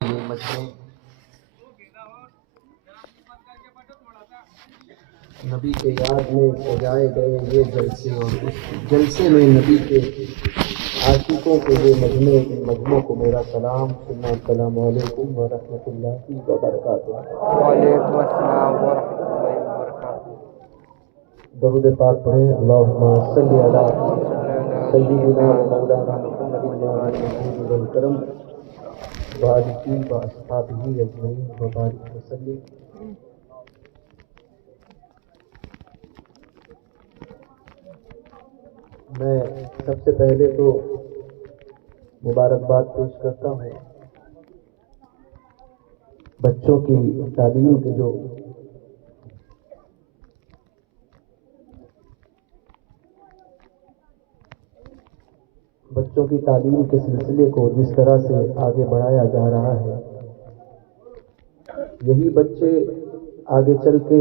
یہ مجمع نبی کے یاد میں سجائے گئے یہ جلسے، اور اس جلسے میں نبی کے عاشقوں کے یہ مجمع کو میرا سلام، ثم السلام علیکم ورحمۃ اللہ وبرکاتہ۔ وعلیکم السلام ورحمۃ اللہ وبرکاتہ۔ درود پاک پڑھیں۔ اللہم صلی علی سیدنا و مولانا محمد النبی الکرم وآلہ واصحابہ اجمعین وبارک وسلم۔ میں سب سے پہلے تو مبارکباد پیش کرتا ہوں بچوں کی تعلیم کے جو بچوں کی تعلیم کے سلسلے کو جس طرح سے آگے بڑھایا جا رہا ہے، یہی بچے آگے چل کے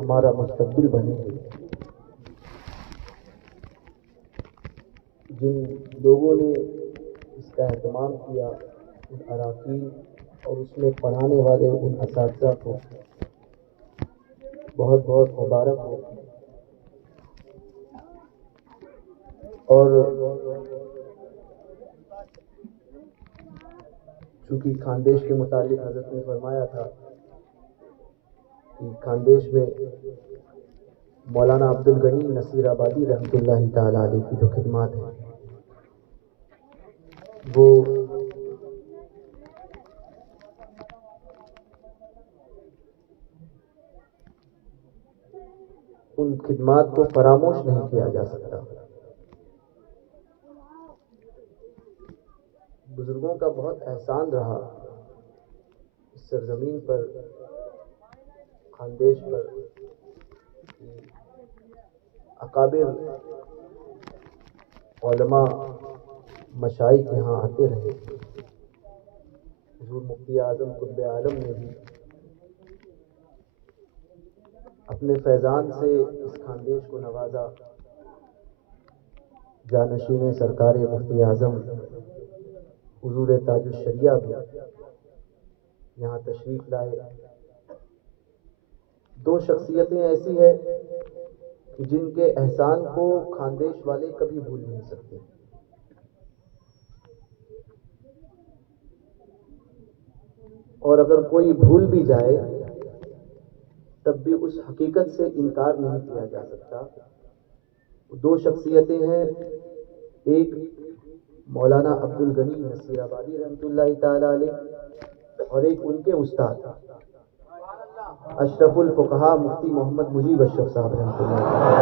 ہمارا مستقبل بنیں گے۔ جن لوگوں نے اس کا اہتمام کیا، ان اراکین اور اس میں پڑھانے والے ان اساتذہ کو بہت بہت مبارک ہو۔ اور چونکہ خاندیش کے متعلق حضرت نے فرمایا تھا کہ خاندیش میں مولانا عبدالغنی نصیر آبادی رحمۃ اللہ تعالی علیہ کی جو خدمات ہیں، وہ ان خدمات کو فراموش نہیں کیا جا سکتا۔ بزرگوں کا بہت احسان رہا اس سرزمین پر، خاندیش پر، اکابر علماء مشائخ یہاں آتے رہے۔ حضور مفتی اعظم قطب عالم نے بھی اپنے فیضان سے اس خاندیش کو نوازا۔ جانشین سرکار مفتی اعظم حضور تاج الشریعہ بھی یہاں تشریف لائے۔ دو شخصیتیں ایسی ہیں کہ جن کے احسان کو خاندیش والے کبھی بھول نہیں سکتے۔ اور اگر کوئی بھول بھی جائے تب بھی اس حقیقت سے انکار نہیں کیا جا سکتا۔ دو شخصیتیں ہیں، ایک مولانا عبدالغنی نصیر آبادی رحمۃ اللہ تعالی علیہ، اور ایک ان کے استاد اشرف الفقہاء مفتی محمد مجیب اشرف صاحب رحمۃ اللہ تعالی۔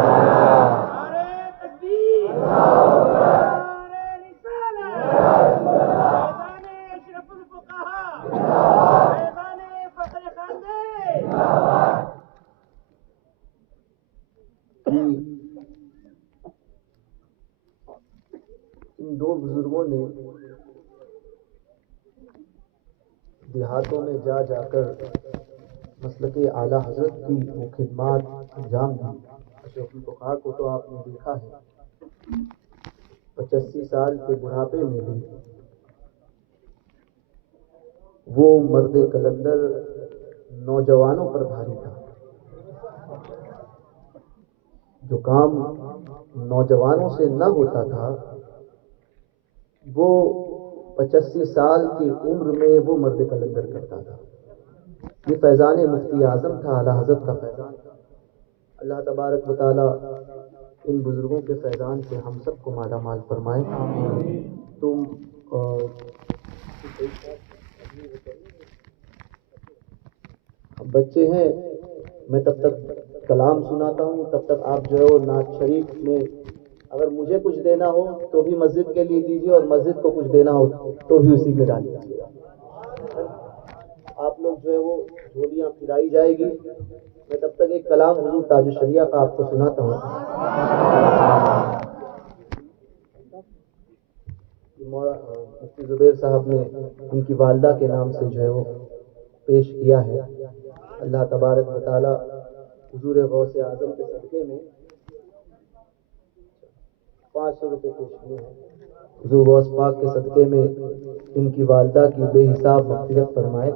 ان دو بزرگوں نے دیہاتوں میں جا جا کر مسلک اعلیٰ حضرت کی وہ خدمات انجام دی۔ اشرف الفقہاء کو تو آپ نے دیکھا ہے، 85 سال کے بڑھاپے میں بھی وہ مرد قلندر نوجوانوں پر بھاری تھا۔ جو کام نوجوانوں سے نہ ہوتا تھا وہ 85 سال کی عمر میں وہ مرد قلندر کرتا تھا۔ یہ فیضان مفتی اعظم تھا، اعلیٰ حضرت کا فیضان تھا۔ اللہ تبارک و تعالی ان بزرگوں کے فیضان سے ہم سب کو مالا مال فرمائے۔ تم بچے ہیں، میں تب تک کلام سناتا ہوں، تب تک آپ جو ہے وہ نعت شریف میں اگر مجھے کچھ دینا ہو تو بھی مسجد کے لیے دیجیے، اور مسجد کو کچھ دینا ہو تو بھی اسی میں ڈال دیجیے گا۔ آپ لوگ جو ہے وہ جھولیاں پھرائی جائے گی، میں تب تک ایک کلام حضور تاج الشریعہ کا آپ کو سناتا ہوں۔ مفتی زبیر صاحب نے ان کی والدہ کے نام سے جو ہے وہ پیش کیا ہے۔ اللہ تبارک و تعالی حضور غوث اعظم کے صدقے میں 500 روپے پیش کیے ہیں. حضور غوث پاک کے صدقے میں ان کی والدہ کی بے حساب مغفرت فرمائے.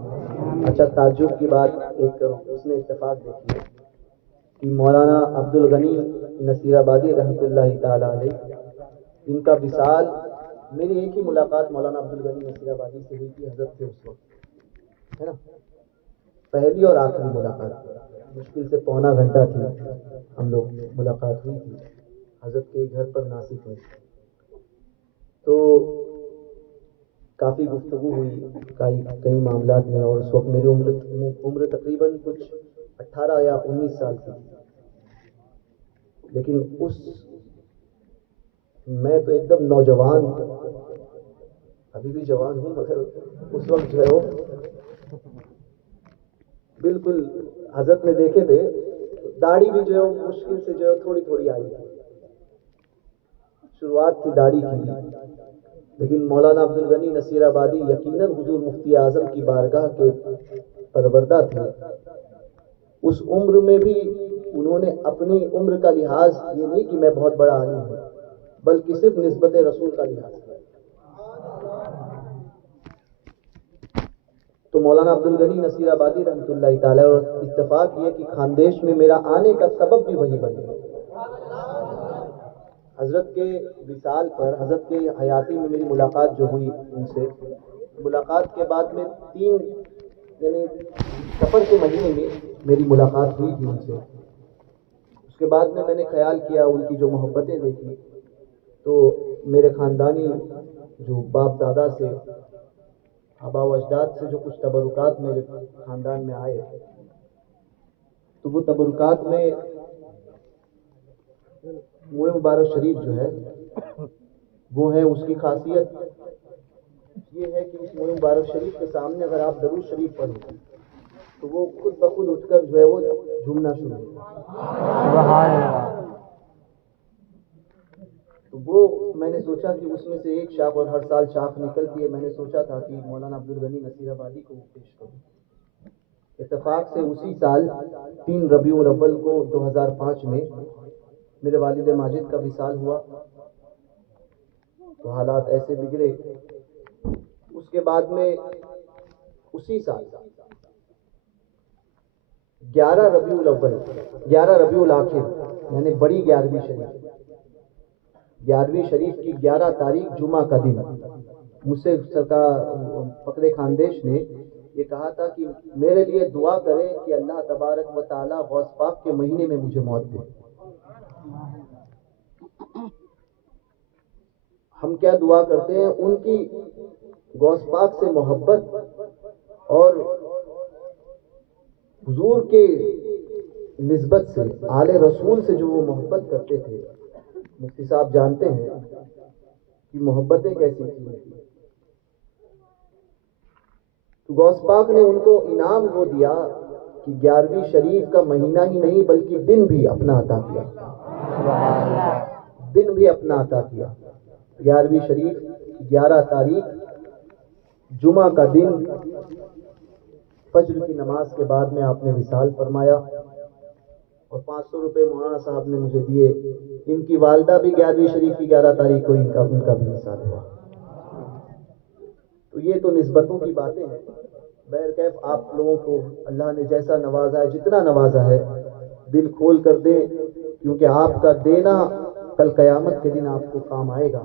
اچھا تعجب کی بات ایک اس نے اتفاق دیکھی ہے کہ مولانا عبد الغنی نصیر آبادی رحمۃ اللہ تعالی علیہ، ان کا وصال، میری ایک ہی ملاقات مولانا عبد الغنی نصیر آبادی سے ہوئی تھی، حضرت سے اس وقت، ہے نا، پہلی اور آخری ملاقات، مشکل سے پونا گھنٹہ تھی ہم لوگ ملاقات ہوئی تھی حضرت کے گھر پر ناسک میں. تو کافی گفتگو ہوئی کئی معاملات میں، اور اس وقت میری عمر تقریباً کچھ 18 یا 19 سال کی تھی. لیکن میں تو ایک دم نوجوان، ابھی بھی جوان ہوں، مگر اس وقت جو ہے وہ بالکل حضرت نے دیکھے تھے، داڑھی بھی جو ہے وہ مشکل سے جو ہے تھوڑی تھوڑی آئی تھی، شروعات تھی داڑھی کی بھی. لیکن مولانا عبد الغنی نصیر آبادی یقیناً حضور مفتی اعظم کی بارگاہ کے پروردہ تھے. اس عمر میں بھی انہوں نے اپنی عمر کا لحاظ یہ نہیں کہ میں بہت بڑا عالم ہوں، بلکہ صرف نسبت رسول کا لحاظ کیا. تو مولانا عبد الغنی نصیر آبادی رحمۃ اللہ تعالی، اور اتفاق یہ کہ خاندیش میں میرا آنے کا سبب بھی وہی بنے. حضرت کے وصال پر، حضرت کے حیاتی میں میری ملاقات جو ہوئی ان سے، ملاقات کے بعد میں 3 یعنی سفر کے مہینے میں میری ملاقات ہوئی تھی ان سے. اس کے بعد میں نے خیال کیا، ان کی جو محبتیں دیکھی، تو میرے خاندانی جو باپ دادا سے، آبا و اجداد سے جو کچھ تبرکات میرے خاندان میں آئے، تو وہ تبرکات میں منہ مبارک شریف جو ہے وہ ہے، اس کی خاصیت یہ ہے کہ اس منہ مبارک شریف کے سامنے اگر آپ درود شریف پڑھیں تو وہ خود بخود اٹھ کر جو ہے وہ جھومنا شروع ہوتا. سبحان اللہ. تو وہ میں نے سوچا کہ اس میں سے ایک شاخ، اور ہر سال شاخ نکلتی ہے، میں نے سوچا تھا کہ مولانا عبد الغنی نصیر آبادی کو پیش کروں. اتفاق سے اسی سال 3 ربیع الاول کو 2005 میں میرے والد ماجد کا وصال ہوا. تو حالات ایسے بگڑے، اس کے بعد میں اسی سال 11 ربیع الاول، 11 ربیع الاخر، یعنی بڑی 11ویں شریف، 11ویں شریف کی 11 تاریخ جمعہ کا دن، مجھ سے سرکار فقر خاندیش نے یہ کہا تھا کہ میرے لیے دعا کریں کہ اللہ تبارک و تعالی غوث پاک کے مہینے میں مجھے موت دے. ہم کیا دعا کرتے ہیں، ان کی غوث پاک سے محبت اور حضور کے نسبت سے، آل رسول سے جو وہ محبت کرتے تھے، مفتی صاحب جانتے ہیں کہ محبتیں کیسی تھیں. تو غوث پاک نے ان کو انعام وہ دیا کہ 11ویں شریف کا مہینہ ہی نہیں بلکہ دن بھی اپنا عطا کیا. دن بھی اپنا عطا کیا. 11ویں شریف 11 تاریخ جمعہ کا دن، فجر کی نماز کے بعد میں آپ نے وصال فرمایا، اور 500 روپے مولانا صاحب نے مجھے دیے. ان کی والدہ بھی 11ویں شریف کی 11 تاریخ کو ان کا بھی وصال ہوا. تو یہ تو نسبتوں کی باتیں ہیں. بہرکیف آپ لوگوں کو اللہ نے جیسا نوازا ہے، جتنا نوازا ہے، دل کھول کر دیں، کیونکہ آپ کا دینا کل قیامت کے دن آپ کو کام آئے گا.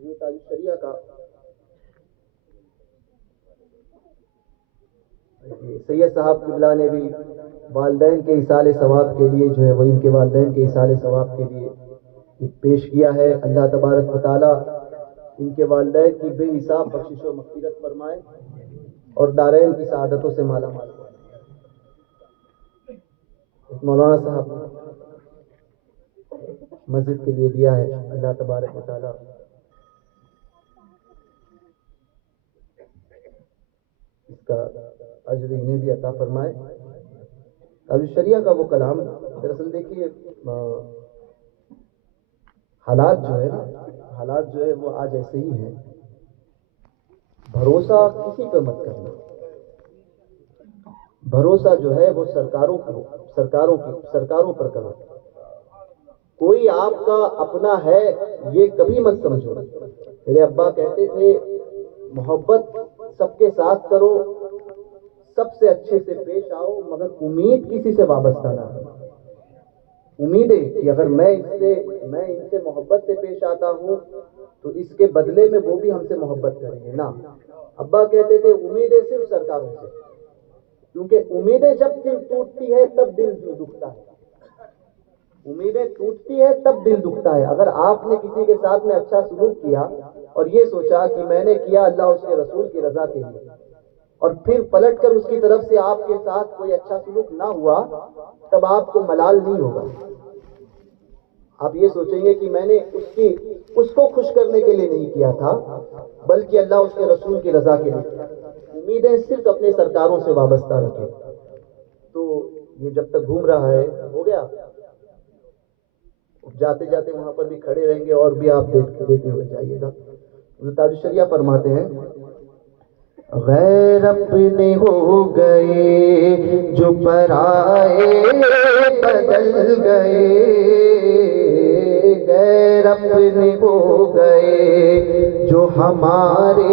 یہ تاج شریعہ کا سید صاحب قبلہ نے بھی والدین کے ایصال ثواب کے لیے جو ہے وہ ان کے والدین کے ایصال ثواب کے لیے پیش کیا ہے. اللہ تبارک و تعالی ان کے والدین کی بے حساب بخشش و مغفرت فرمائے اور دارین کی سعادتوں سے مالا مال فرمائے. مولانا صاحب مسجد کے لیے دیا ہے، اللہ تبارک و تعالی اس کا اجر انہیں بھی عطا فرمائے. ابھی شریعہ کا وہ کلام، دراصل دیکھیے حالات جو ہے نا، حالات جو ہے وہ آج ایسے ہی ہیں. بھروسہ کسی پہ مت کرنا. بھروسہ جو ہے وہ سرکاروں پر کرو. کوئی آپ کا اپنا ہے یہ کبھی مت سمجھو. میرے ابا کہتے تھے محبت سب کے ساتھ کرو، سب سے اچھے سے پیش آؤ، مگر امید کسی سے وابستہ نہ ہو. امید ہے کہ اگر میں ان سے محبت سے پیش آتا ہوں تو اس کے بدلے میں وہ بھی ہم سے محبت کریں گے. نا، ابا کہتے تھے امیدیں صرف سرکاروں سے، کیونکہ امیدیں جب دل ٹوٹتی ہے تب دل دکھتا ہے. امیدیں ٹوٹتی ہے تب دل دکھتا ہے. اگر آپ نے کسی کے ساتھ میں اچھا سلوک کیا اور یہ سوچا کہ میں نے کیا اللہ اس کے رسول کی رضا کے لیے، اور پھر پلٹ کر اس کی طرف سے آپ کے ساتھ کوئی اچھا سلوک نہ ہوا، تب آپ کو ملال نہیں ہوگا. آپ یہ سوچیں گے کہ میں نے اس کو خوش کرنے کے لیے نہیں کیا تھا، بلکہ اللہ اس کے رسول کی رضا کے لیے. امیدیں صرف اپنے سرکاروں سے وابستہ رکھیں. تو یہ جب تک گھوم رہا ہے ہو گیا، جاتے جاتے وہاں پر بھی کھڑے رہیں گے اور بھی آپ دیتے ہوئے جائیے گا. تاج الشریعہ فرماتے ہیں غیر اپنے ہو گئے جو پرائے بدل گئے، غیر اپنے ہو گئے جو ہمارے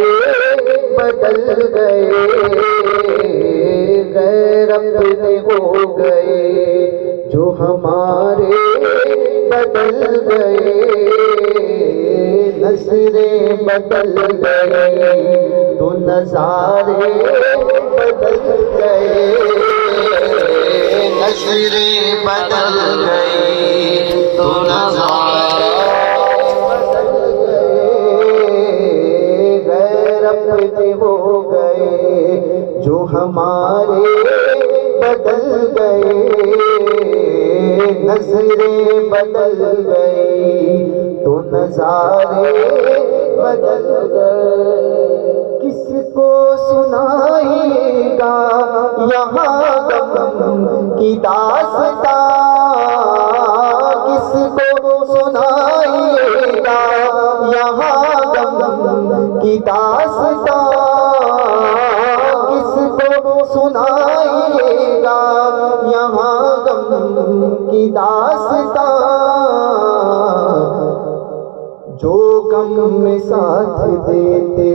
بدل گئے، غیر اپنے ہو گئے جو ہمارے بدل گئے، نظریں بدل گئی تو نظارے بدل گئے، نظریں بدل گئی تو نظارے بدل گئے، غیر اپنے ہو گئے جو ہمارے بدل گئے، نظریں بدل گئی تو نظارے بدل گئے. کس کو سنائے گا یہاں غم کی داستان، کس کو سنائے گا یہاں غم کی داستان، کس کو سنائے گا یہاں غم کی داستان. جو غم میں ساتھ دیتے،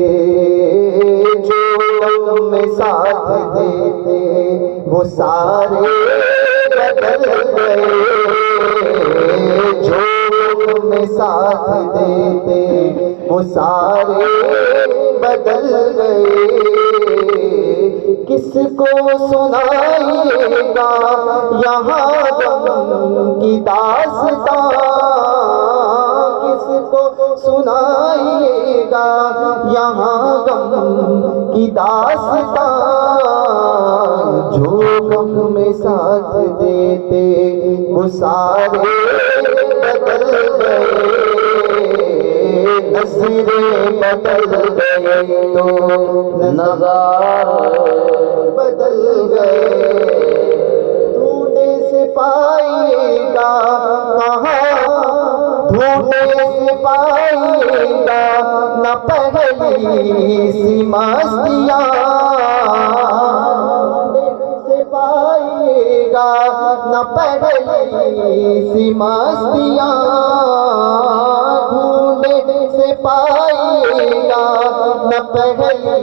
جو غم میں ساتھ دیتے وہ سارے بدل گئے، جو غم میں ساتھ دیتے وہ سارے بدل گئے. کس کو سنائے گا یہاں غم کی داستان، کس کو سنائے گا یہاں غم کی داستان. جو غم میں ساتھ دیتے وہ سارے بدل گئے، نظریں بدل گئے تو نظارے بدل گئے. ڈھونڈے سے پائیے گا کہاں، ڈھونڈے سے پائیے گا نہ پہلی سی مستیاں، ڈھونڈے سے پائیے گا نہ پہلی سی مستیاں، ڈھونڈے سے پائیے گا نہ پہلی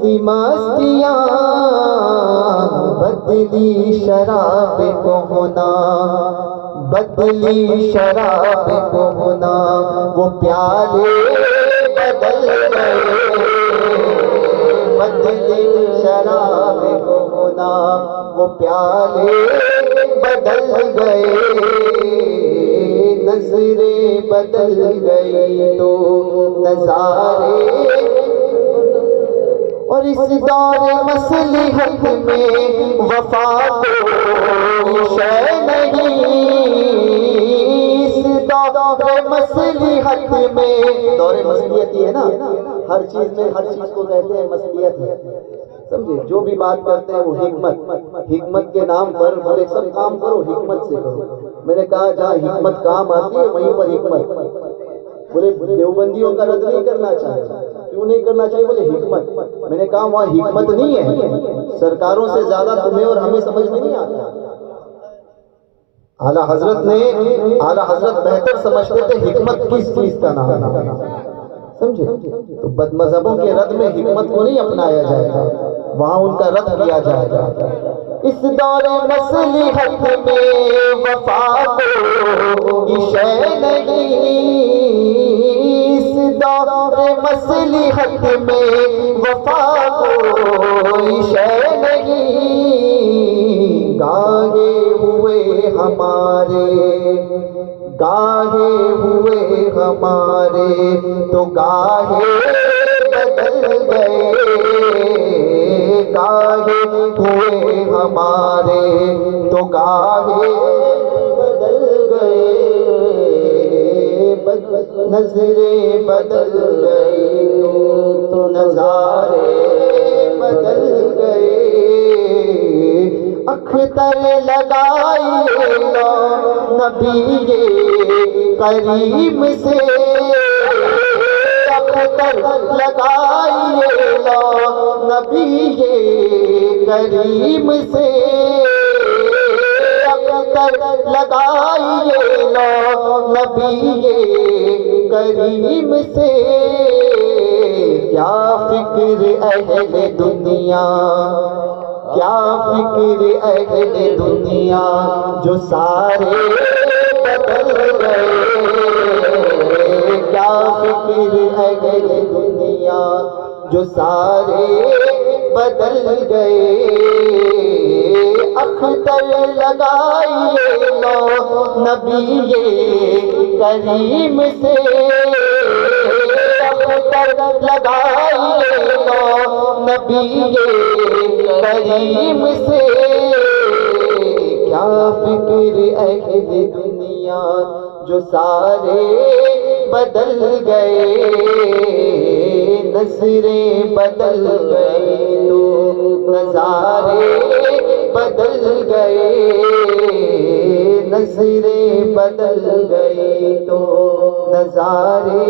سی مستیاں. بدلی شراب کو ہونا، بدلی شراب کو ہونا وہ پیالے بدل گئے، بدلی شراب کو ہونا وہ پیالے بدل گئے، نظریں بدل گئی تو نظارے. اور اس دور مصلحت میں وفا کوئی شے نہیں، اس دور مصلحت میں، دور مصلحت ہی ہے نا، ہر چیز میں ہر چیز کو کہتے ہیں مصلحت ہے، سمجھے. جو بھی بات کرتے ہیں وہ حکمت کے نام پر بولے سب کام کرو حکمت سے کرو. میں نے کہا جہاں حکمت کام آتی ہے وہیں پر حکمت. بولے دیوبندیوں کا رد نہیں کرنا چاہیے، کیوں نہیں کرنا چاہیے؟ بولے حکمت. میں نے کہا وہاں حکمت نہیں ہے، سرکاروں سے زیادہ تمہیں اور ہمیں سمجھ میں نہیں آتا. اعلیٰ حضرت بہتر سمجھتے تھے حکمت کس چیز کا نام ہے، سمجھے؟ تو بد مذہبوں کے رد میں حکمت کو نہیں اپنایا جائے گا، وہاں ان کا رد کیا جائے گا۔ اس دور مصلحت میں وفا کوئی شے نہیں، اس دور مصلحت میں وفا کوئی شے نہیں، گاہے ہوئے ہمارے تو گاہے بدل گئے، گاہے ہوئے ہمارے تو گاہے بدل گئے، نظریں بدل گئی تو نظارے بدل گئے، اختر لگائیے نا نبی کریم سے، اختر لگائیے نا نبی کریم سے، اختر لگائیے نا نبی کریم سے، کیا فکر اہل دنیا، کیا فکر اہل دنیا جو سارے بدل گئے، کیا فکر اہل دنیا جو سارے بدل گئے، اختر لگائیے نا نبی کریم سے، اختر لگائیے نا نبی کریم سے، کیا فکر اہل دنیا جو سارے بدل گئے، نظریں بدل گئی تو نظارے بدل گئے، نظریں بدل گئی تو نظارے۔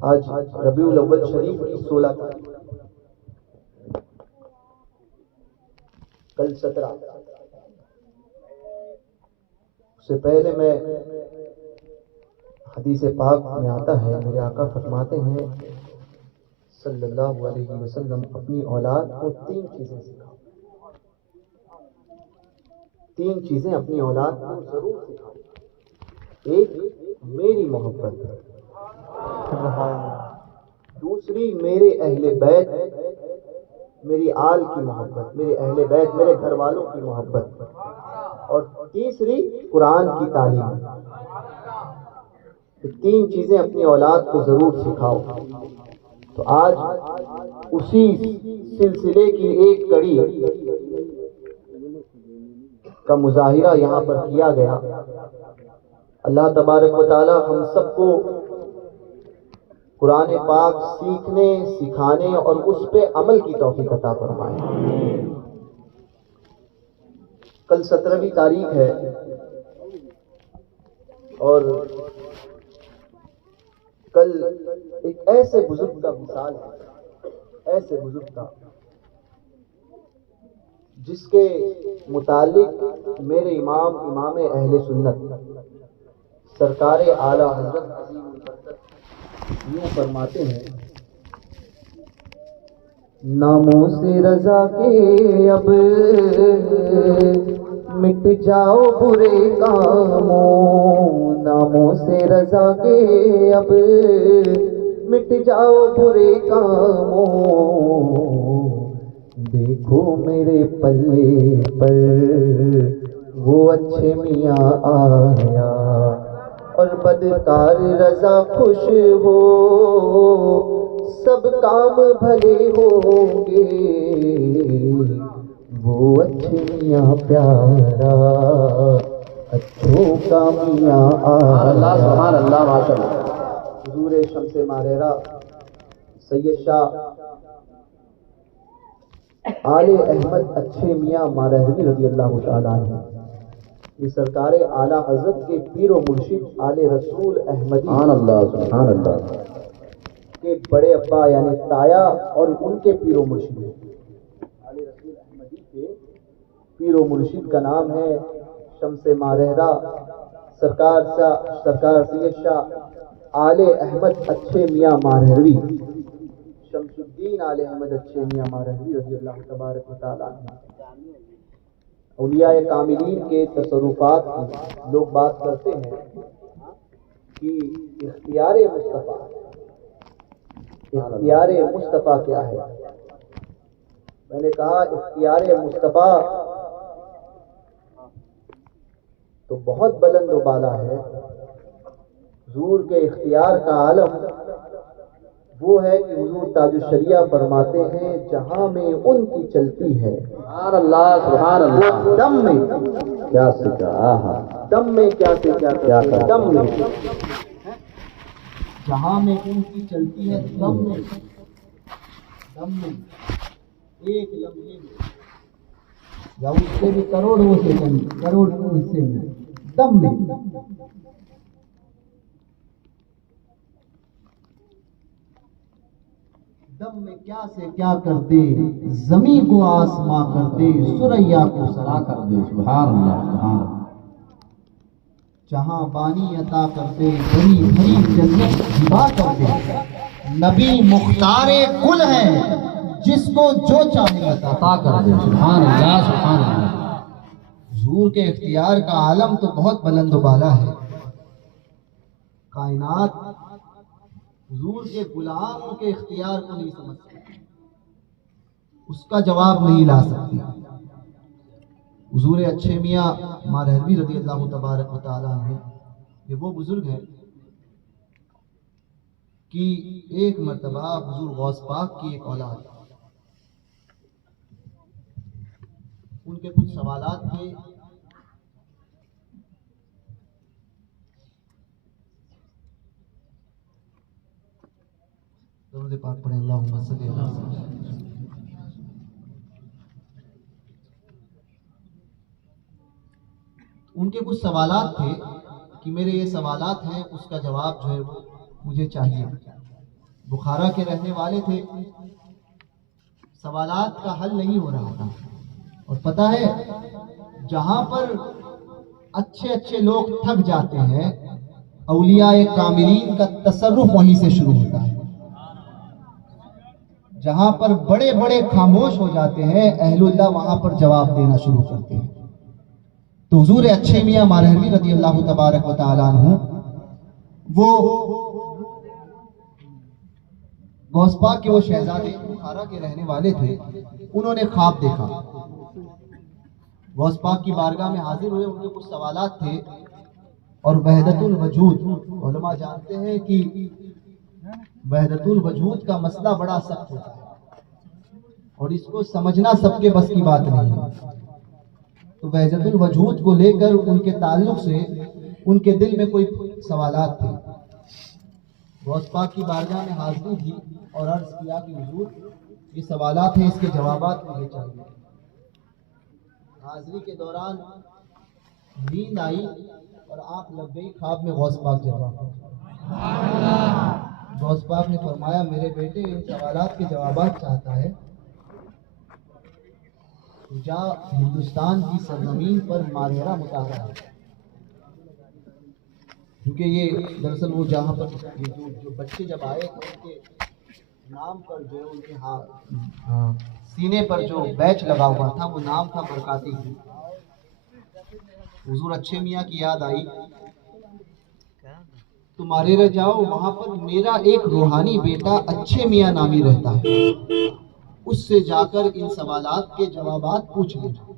آج ربیع الاول شریف کی 16 تاریخ، کل 17، اس سے پہلے میں حدیث پاک میں آتا ہے، میرے آقا فرماتے ہیں صلی اللہ علیہ وسلم، اپنی اولاد کو 3 چیزیں سکھاؤ، 3 چیزیں اپنی اولاد کو ضرور سکھاؤ، ایک میری محبت، دوسری میرے اہل بیت، میری آل کی محبت، میرے اہل بیت میرے گھر والوں کی محبت، اور تیسری قرآن کی تعلیم۔ یہ 3 چیزیں اپنی اولاد کو ضرور سکھاؤ۔ تو آج اسی سلسلے کی ایک کڑی کا مظاہرہ یہاں پر کیا گیا۔ اللہ تبارک و تعالی ہم سب کو قرآن پاک سیکھنے، سکھانے اور اس پہ عمل کی توفیق عطا فرمائے۔ کل 17ویں تاریخ ہے اور کل ایک ایسے بزرگ کا وصال ہے، ایسے بزرگ کا جس کے متعلق میرے امام اہل سنت سرکار اعلیٰ حضرت عظیم البرکت یوں فرماتے ہیں، ناموں سے رضا کے اب مٹ جاؤ برے کاموں، ناموں سے رضا کے اب مٹ جاؤ برے کاموں، دیکھو میرے پلے پر وہ اچھے میاں آیا، اور بدکار رضا خوش ہو سب کام بھلے ہوں گے، وہ اچھے میاں پیارا اچھوں کا میاں آیا۔ سبحان اللہ، ماشاء اللہ۔ حضور شمس ماریرہ سید شاہ آل احمد اچھے میاں ماریروی رضی اللہ تعالیٰ عنہ، یہ سرکار اعلیٰ حضرت کے پیر و مرشد آل رسول احمدی سبحان اللہ کے بڑے ابا یعنی تایا اور ان کے پیر و مرشد آل رسول احمدی کے پیر و مرشد کا نام ہے شمس مارہرہ سرکار سید شاہ آل احمد اچھے میاں مارہروی، شمس الدین آل احمد اچھے میاں مارہروی رضی اللہ تبارک و تعالیٰ عنہ۔ اولیاء کاملین کے تصرفات کی لوگ بات کرتے ہیں کہ اختیار مصطفیٰ کیا ہے؟ میں نے کہا اختیار مصطفیٰ تو بہت بلند و بالا ہے۔ حضور کے اختیار کا عالم وہ ہے کہ حضور تاج الشریعہ فرماتے ہیں جہاں میں ان کی چلتی ہے، سبحان اللہ سبحان اللہ، دم میں کیا سکھا، دم میں کیا سے کیا کرتے ہیں، دم میں جہاں میں ان کی چلتی ہے، دم میں ایک لمحے میں یا اس سے بھی کروڑوں سیکنڈ کروڑ حصے میں، دم میں دم میں کیا سے کیا کر دے، زمین کو آسماں کر دے، سریا کو سرا کر دے، سبحان اللہ سبحان اللہ، جہاں بانی عطا کر دے، بڑی بڑی جنت ہبا کر دے۔ نبی مختار کل ہے، جس کو جو چاہے عطا کر دے، سبحان اللہ سبحان اللہ۔ حضور کے اختیار کا عالم تو بہت بلند و بالا ہے۔ کائنات حضور کے غلام کے اختیار کو نہیں سمجھ سکتی، اس کا جواب نہیں لا سکتی۔ حضور اچھے میاں مارہروی رضی اللہ تبارک و تعالیٰ عنہ یہ وہ بزرگ ہیں کہ ایک مرتبہ حضور غوث پاک کی ایک اولاد، ان کے کچھ سوالات تھے، درود پاک پڑھیں، اللہم صلی علی سیدنا۔ ان کے کچھ سوالات تھے کہ میرے یہ سوالات ہیں، اس کا جواب جو ہے وہ مجھے چاہیے۔ بخارا کے رہنے والے تھے، سوالات کا حل نہیں ہو رہا تھا، اور پتہ ہے جہاں پر اچھے اچھے لوگ تھک جاتے ہیں، اولیاء کاملین کا تصرف وہیں سے شروع ہوتا ہے۔ جہاں پر بڑے بڑے خاموش ہو جاتے ہیں، اہل اللہ وہاں پر جواب دینا شروع کرتے ہیں۔ تو حضور اچھے میاں مارہروی رضی اللہ تبارک و تعالیٰ عنہ وہ غوث پاک کے وہ شہزادے بخارا کے رہنے والے تھے، انہوں نے خواب دیکھا، غوث پاک کی بارگاہ میں حاضر ہوئے، ان کے کچھ سوالات تھے، اور وحدت الوجود، علماء جانتے ہیں کہ وحدت الوجود کا مسئلہ بڑا سخت ہوتا ہے اور اس کو سمجھنا سب کے بس کی بات نہیں ہے۔ تو وحدت الوجود کو لے کر ان کے تعلق سے ان کے دل میں کوئی سوالات تھے۔ غوث پاک کی بارگاہ میں حاضری تھی اور عرض کیا کہ حضور یہ سوالات ہیں، اس کے جوابات مجھے چاہیے۔ حاضری کے دوران نیند آئی اور آنکھ لگ گئی، خواب میں غوث پاک جواب، غوث پاک نے فرمایا میرے بیٹے ان سوالات کے جوابات چاہتا ہے، جا ہندوستان کی سرزمین پر مارہرہ مطالعہ ہے، کیونکہ یہ دراصل وہ جہاں پر جو بچے جب آئے ان کے نام پر جو ان کے سینے پر جو بیچ لگا ہوا تھا وہ نام تھا برکاتی۔ حضور اچھے میاں کی یاد آئی، تو مارہرہ جاؤ، وہاں پر میرا ایک روحانی بیٹا اچھے میاں نامی رہتا ہے، اس سے جا کر ان سوالات کے جوابات پوچھ لینا،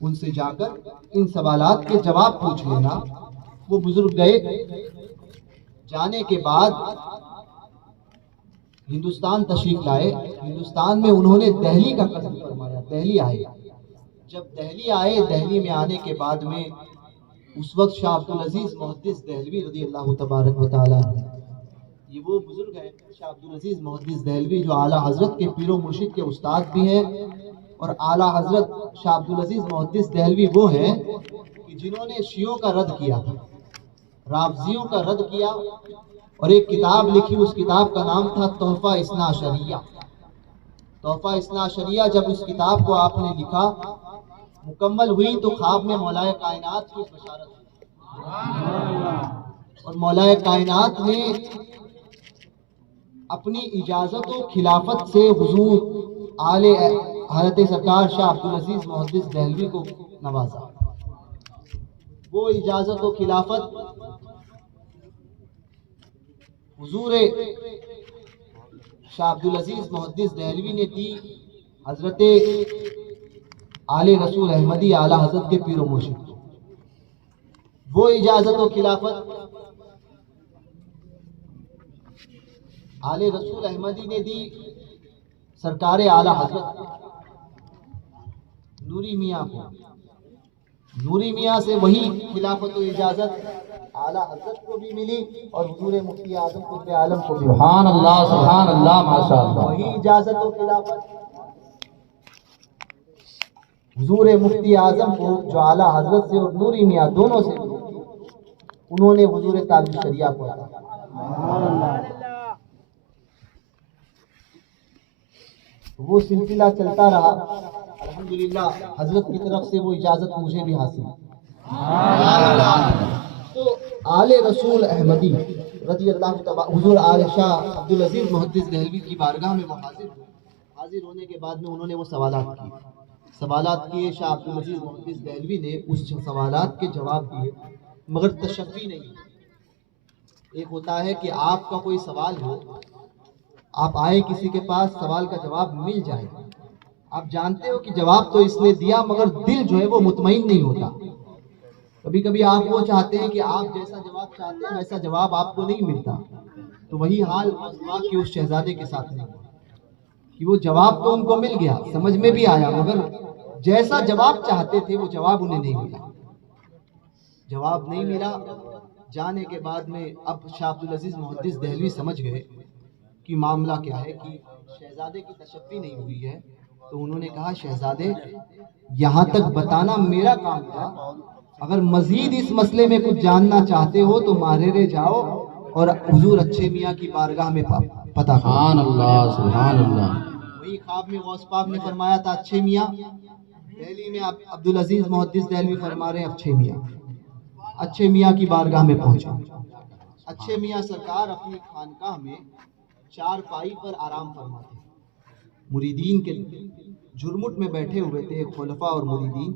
ان سے جا کر ان سوالات کے جواب پوچھ لینا۔ وہ بزرگ گئے، جانے کے بعد ہندوستان تشریف لائے۔ ہندوستان میں انہوں نے دہلی کا قصد فرمایا، دہلی آئے۔ جب دہلی آئے، دہلی میں آنے کے بعد میں اس وقت شاہ عبدالعزیز محدث دہلوی رضی اللہ تبارک و تعالیٰ یہ وہ بزرگ ہیں، شاہ عبدالعزیز محدث دہلوی جو اعلیٰ حضرت کے پیر و مرشد کے استاد بھی ہیں، اور اعلیٰ حضرت شاہ عبدالعزیز محدث دہلوی وہ ہیں کہ جنہوں نے شیعوں کا رد کیا تھا، رافضیوں کا رد کیا، اور ایک کتاب لکھی، اس کتاب کا نام تھا تحفہ اثنا عشریہ۔ تحفہ اثنا عشریہ جب اس کتاب کو آپ نے لکھا مکمل ہوئی تو خواب میں مولا کائنات کی بشارت ہوئی، اور مولا کائنات نے اپنی اجازت و خلافت سے حضور آل حضرت سرکار شاہ عبدالعزیز محدث دہلوی کو نوازا۔ وہ اجازت و خلافت حضور شاہ عبدالعزیز محدث دہلوی نے دی حضرت آل رسول احمدی اعلیٰ حضرت کے پیر و مرشد کو۔ وہ اجازت و خلافت آل رسول احمدی نے دی سرکار اعلیٰ حضرت نوری میاں کو۔ نوری میاں سے وہی خلافت و اجازت اعلیٰ حضرت کو بھی ملی اور حضور مفتی اعظم قطب عالم کو بھی۔ سبحان اللہ ماشاءاللہ۔ وہی اجازت و خلافت حضور مفتی اعظم کو جو اعلیٰ حضرت سے اور نوری میاں دونوں سے ملی، انہوں نے حضور تاج الشریعہ کو عطا کیا۔ وہ سلسلہ چلتا رہا، الحمدللہ حضرت کی طرف سے وہ اجازت مجھے بھی حاصل۔ تو آل رسول احمدی رضی اللہ تعالی حضور آل شاہ عبدالعزیز محدث دہلوی کی بارگاہ میں وہ حاضر ہونے کے بعد میں انہوں نے وہ سوالات کیے۔ شاہ عبدالعزیز محدث دہلوی نے اس سوالات کے جواب دیے، مگر تشفی نہیں۔ ایک ہوتا ہے کہ آپ کا کوئی سوال ہو، آپ آئے کسی کے پاس، سوال کا جواب مل جائے، آپ جانتے ہو کہ جواب تو اس نے دیا مگر دل جو ہے وہ مطمئن نہیں ہوتا۔ کبھی کبھی آپ وہ چاہتے ہیں کہ آپ جیسا جواب چاہتے ہیں ویسا جواب آپ کو نہیں ملتا۔ تو وہی حال کہ اس شہزادے کے ساتھ نہیں ہوا کہ وہ جواب تو ان کو مل گیا، سمجھ میں بھی آیا، مگر جیسا جواب چاہتے تھے وہ جواب انہیں نہیں ملا۔ جواب نہیں ملا جانے کے بعد میں اب شاہ عبدالعزیز محدث دہلوی سمجھ گئے کہ معاملہ کیا ہے، کہ شہزادے کی تشفی نہیں ہوئی ہے۔ تو انہوں نے کہا شہزادے یہاں تک بتانا میرا کام تھا، اگر مزید اس مسئلے میں کچھ جاننا چاہتے ہو تو ماہرے جاؤ اور حضور اچھے میاں کی بارگاہ میں پتہ کرو۔ سبحان اللہ۔ وہی خواب میں غوث پاک نے فرمایا تھا اچھے میاں، دہلی میں عبدالعزیز محدث دہلوی فرما رہے ہیں اچھے میاں کی بارگاہ میں پہنچے۔ اچھے میاں سرکار اپنی خانقاہ میں چار پائی پر آرام فرماتے، مریدین کے جھرمٹ میں بیٹھے ہوئے تھے خلفاء اور مریدین۔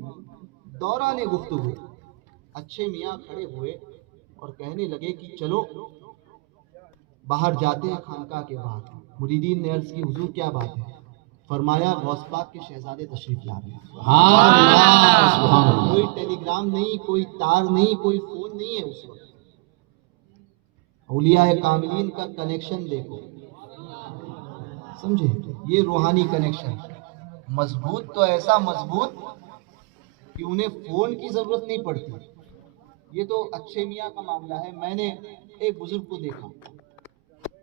دوران گفتگو اچھے میاں کھڑے ہوئے اور کہنے لگے کہ چلو باہر جاتے ہیں خانقاہ کے باہر۔ مریدین نے عرض کی حضور کیا بات ہے؟ فرمایا غوث پاک کے شہزادے تشریف لا رہے ہیں۔ سبحان اللہ۔ کوئی ٹیلی گرام نہیں، کوئی تار نہیں، کوئی فون نہیں ہے اس وقت۔ اولیاء کاملین کا کنیکشن دیکھو، سمجھے؟ یہ روحانی کنیکشن مضبوط تو ایسا مضبوط کہ انہیں فون کی ضرورت نہیں پڑتی۔ یہ تو اچھے میاں کا معاملہ ہے۔ میں نے ایک بزرگ کو دیکھا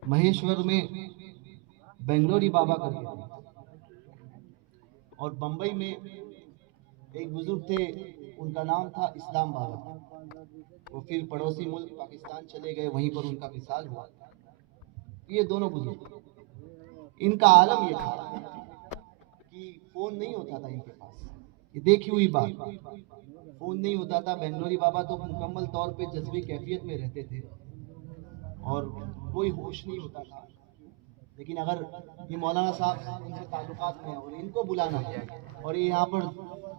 مہیشور میں، بنگلوری بابا کرتے تھے، اور بمبئی میں ایک بزرگ تھے ان کا نام تھا اسلام بابا۔ وہ پھر پڑوسی ملک پاکستان چلے گئے، وہیں پر ان کا وصال ہوا۔ یہ دونوں بزرگ، ان کا عالم یہ تھا کہ فون نہیں ہوتا تھا ان کے پاس، یہ دیکھی ہوئی بات، فون نہیں ہوتا تھا۔ بنگلوری بابا تو مکمل طور پہ جذبی کیفیت میں رہتے تھے اور کوئی ہوش نہیں ہوتا تھا، لیکن اگر یہ مولانا صاحب ان سے تعلقات میں ہیں اور ان کو بلانا ہے، اور یہ یہاں پر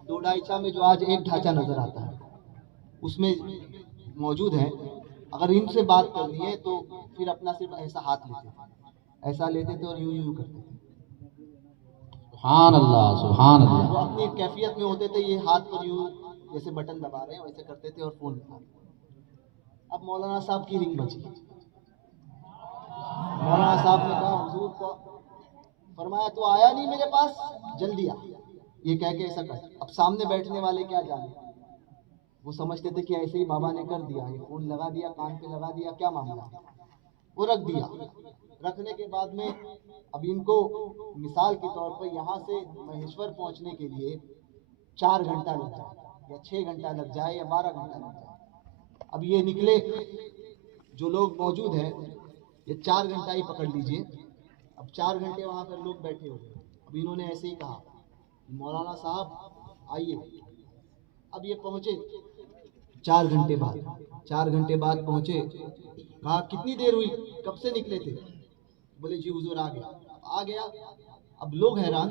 دوڈائچا میں جو آج ایک ڈھانچہ نظر آتا ہے اس میں موجود ہے، اگر ان سے بات کرنی ہے تو پھر اپنا صرف ایسا ہاتھ لیتے تھے، ایسا لیتے تھے اور یوں کرتے تھے۔ سبحان اللہ۔ وہ اپنی کیفیت میں ہوتے تھے، یہ ہاتھ پر یوں جیسے بٹن دبا رہے ہیں ویسے کرتے تھے اور فون اٹھا۔ اب مولانا صاحب کی رنگ بجی، مولانا صاحب نے کہا حضور کو، فرمایا تو آیا نہیں میرے پاس، جلدی آ، یہ کہہ کے ایسا کر۔ اب سامنے بیٹھنے والے کیا جانے، وہ سمجھتے تھے کہ ایسے ہی بابا نے کر دیا، یہ فون لگا دیا، کان پہ لگا دیا، کیا معاملہ ہے، وہ رکھ دیا۔ رکھنے کے بعد میں اب ان کو مثال کے طور پر یہاں سے مہیشور پہنچنے کے لیے 4 گھنٹہ لگ جائے یا 6 گھنٹہ لگ جائے یا 12 گھنٹہ لگ جائے۔ اب یہ نکلے، جو لوگ موجود ہیں یہ 4 گھنٹہ ہی پکڑ لیجئے، اب 4 گھنٹے وہاں پر لوگ بیٹھے ہوئے، اب انہوں نے ایسے ہی کہا مولانا صاحب آئیے. اب یہ پہنچے 4 گھنٹے بعد پہنچے. کہا کتنی دیر ہوئی, کب سے نکلے تھے؟ بولے جی حضور آ گیا. اب لوگ حیران,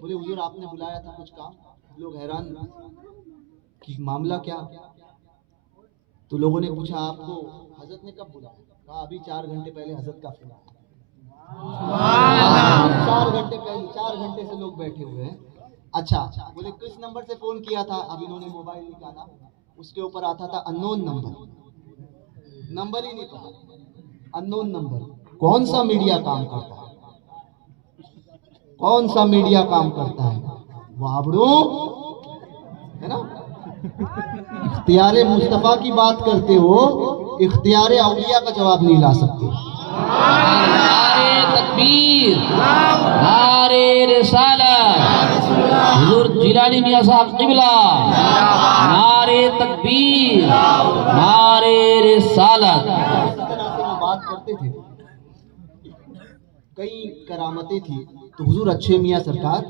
بولے حضور آپ نے بلایا تھا کچھ کام؟ لوگ حیران کہ معاملہ کیا؟ تو لوگوں نے پوچھا آپ کو حضرت نے کب بلایا؟ کہا ابھی 4 گھنٹے پہلے حضرت کا فون آیا. 4 گھنٹے پہلے, 4 گھنٹے سے لوگ بیٹھے ہوئے ہیں. اچھا, بولے کس نمبر سے فون کیا تھا؟ اب انہوں نے موبائل نکالا, اس کے اوپر آتا تھا اننون نمبر ہی نہیں پتا, اننون نمبر. کون سا میڈیا کام کرتا ہے, کون سا میڈیا کام کرتا ہے؟ وابڑوں ہے نا, اختیار مصطفیٰ کی بات کرتے ہو, اختیار اولیاء کا جواب نہیں لا سکتے. نعرے تکبیر, نعرے رسالت, حضور جیلانی میاں صاحب قبلہ, نعرے تکبیر, نعرے رسالت. اس طرح سے وہ بات کرتے تھے. کئی کرامتیں تھی. تو حضور اچھے میاں سرکار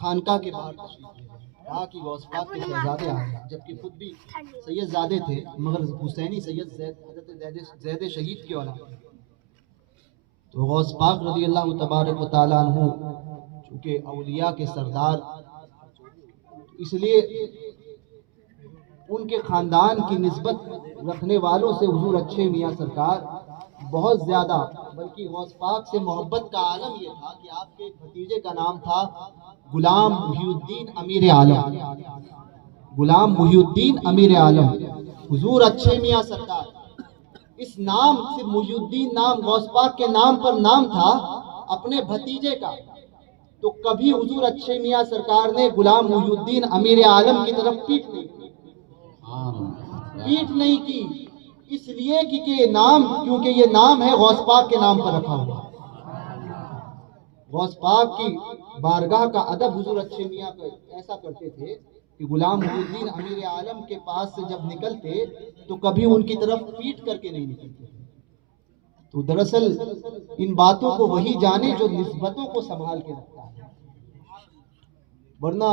خانقاہ کے باہر کہا کہ غوث پاک کے شہزادے آ گئے, جبکہ خود بھی سید زادے تھے مگر حسینی سید حضرت زید شہید کی اولاد. تو غوث پاک رضی اللہ تبارک و تعالیٰ عنہ چونکہ اولیاء کے سردار, اس لیے ان کے خاندان کی نسبت رکھنے والوں سے حضور اچھے میاں سرکار بہت زیادہ, بلکہ غوث پاک سے محبت کا عالم یہ تھا کہ آپ کے بھتیجے کا نام تھا غلام محی الدین امیر عالم. غلام محی الدین امیر عالم, حضور اچھے میاں سرکار. اس نام سے محی الدین نام غوث پاک کے نام پر نام تھا اپنے بھتیجے کا. تو کبھی حضور اچھے میاں سرکار نے غلام محی الدین امیر عالم کی طرف پیٹ نہیں کی, اس لیے کیونکہ یہ نام ہے غوث پاک کے نام پر رکھا ہوا. غوث پاک کی بارگاہ کا ادب حضور اچھے میاں ایسا کرتے تھے کہ غلام محی الدین امیر عالم کے پاس سے جب نکلتے تو کبھی ان کی طرف پیٹ کر کے نہیں نکلتے. تو دراصل ان باتوں کو وہی جانے جو نسبتوں کو سنبھال کے رکھتا ہے, ورنہ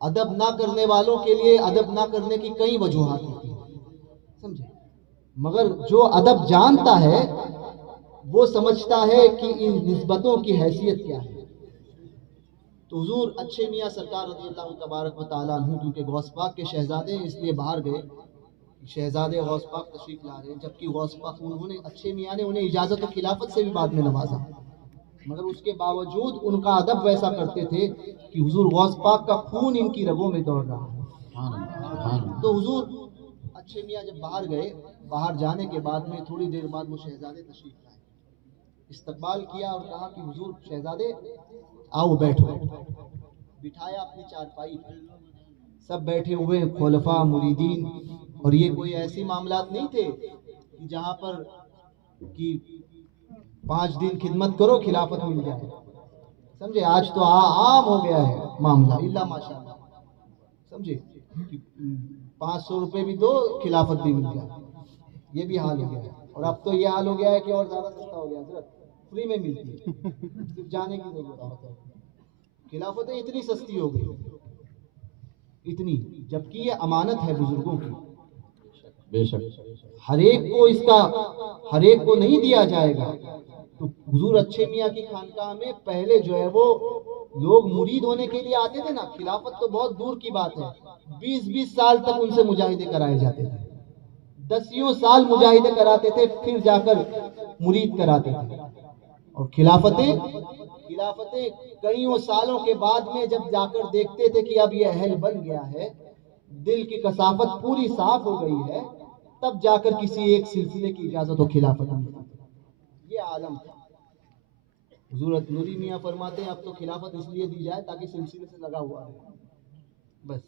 ادب نہ کرنے والوں کے لیے ادب نہ کرنے کی کئی وجوہات ہوتی ہیں, سمجھے. مگر جو ادب جانتا ہے وہ سمجھتا ہے کہ ان نسبتوں کی حیثیت کیا ہے. تو حضور اچھے میاں سرکار رضی اللہ تبارک و تعالیٰ عنہ کیونکہ غوث پاک کے شہزادے اس لیے باہر گئے, شہزادے غوث پاک تشریف لا رہے ہیں, جبکہ غوث پاک اچھے میاں نے انہیں اجازت و خلافت سے بھی بعد میں نوازا, مگر اس کے باوجود ان کا ادب ویسا کرتے تھے کہ حضور غوث پاک کا خون ان کی رگوں میں دوڑ رہا ہے. تو حضور اچھے میاں جب باہر گئے, باہر جانے کے بعد میں تھوڑی دیر بعد وہ شہزادے تشریف لائے, استقبال کیا اور کہا کہ حضور شہزادے آؤ بیٹھو. بٹھایا اپنی چارپائی پر, سب بیٹھے ہوئے خلفاء مریدین, اور یہ کوئی ایسی معاملات نہیں تھے کہ جہاں پر کہ 5 دن خدمت کرو خلافت مل جائے, سمجھے. آج تو عام ہو گیا ہے معاملہ, اللہ ماشاءاللہ, سمجھے. 500 روپے بھی دو خلافت بھی مل جائے, یہ بھی حال ہو گیا ہے. اور اب تو یہ حال ہو گیا ہے کہ اور زیادہ سستا ہو گیا حضرت, فری میں ملتی ہے, صرف جانے کی ضرورت ہے. خلافتیں اتنی سستی ہو گئی, اتنی, جبکہ یہ امانت ہے بزرگوں کی. بے شک ہر ایک کو نہیں دیا جائے گا. تو حضور اچھے میاں کی خانقاہ میں پہلے جو ہے وہ لوگ مرید ہونے کے لیے آتے تھے نا, خلافت تو بہت دور کی بات ہے, 20 سال تک ان سے مجاہدے کرائے جاتے تھے, 10 سال مجاہدے کراتے تھے, پھر جا کر مرید کراتے تھے. اور خلافتیں کئیوں سالوں کے بعد میں جب جا کر دیکھتے تھے کہ اب یہ اہل بن گیا ہے, دل کی کثافت پوری صاف ہو گئی ہے, تب جا کر کسی ایک سلسلے کی اجازت و خلافت ملتی. یہ عالم تھا. حضور نوری میاں فرماتے ہیں اب تو خلافت اس لیے دی جائے تاکہ سلسلے سے لگا ہوا ہے, بس.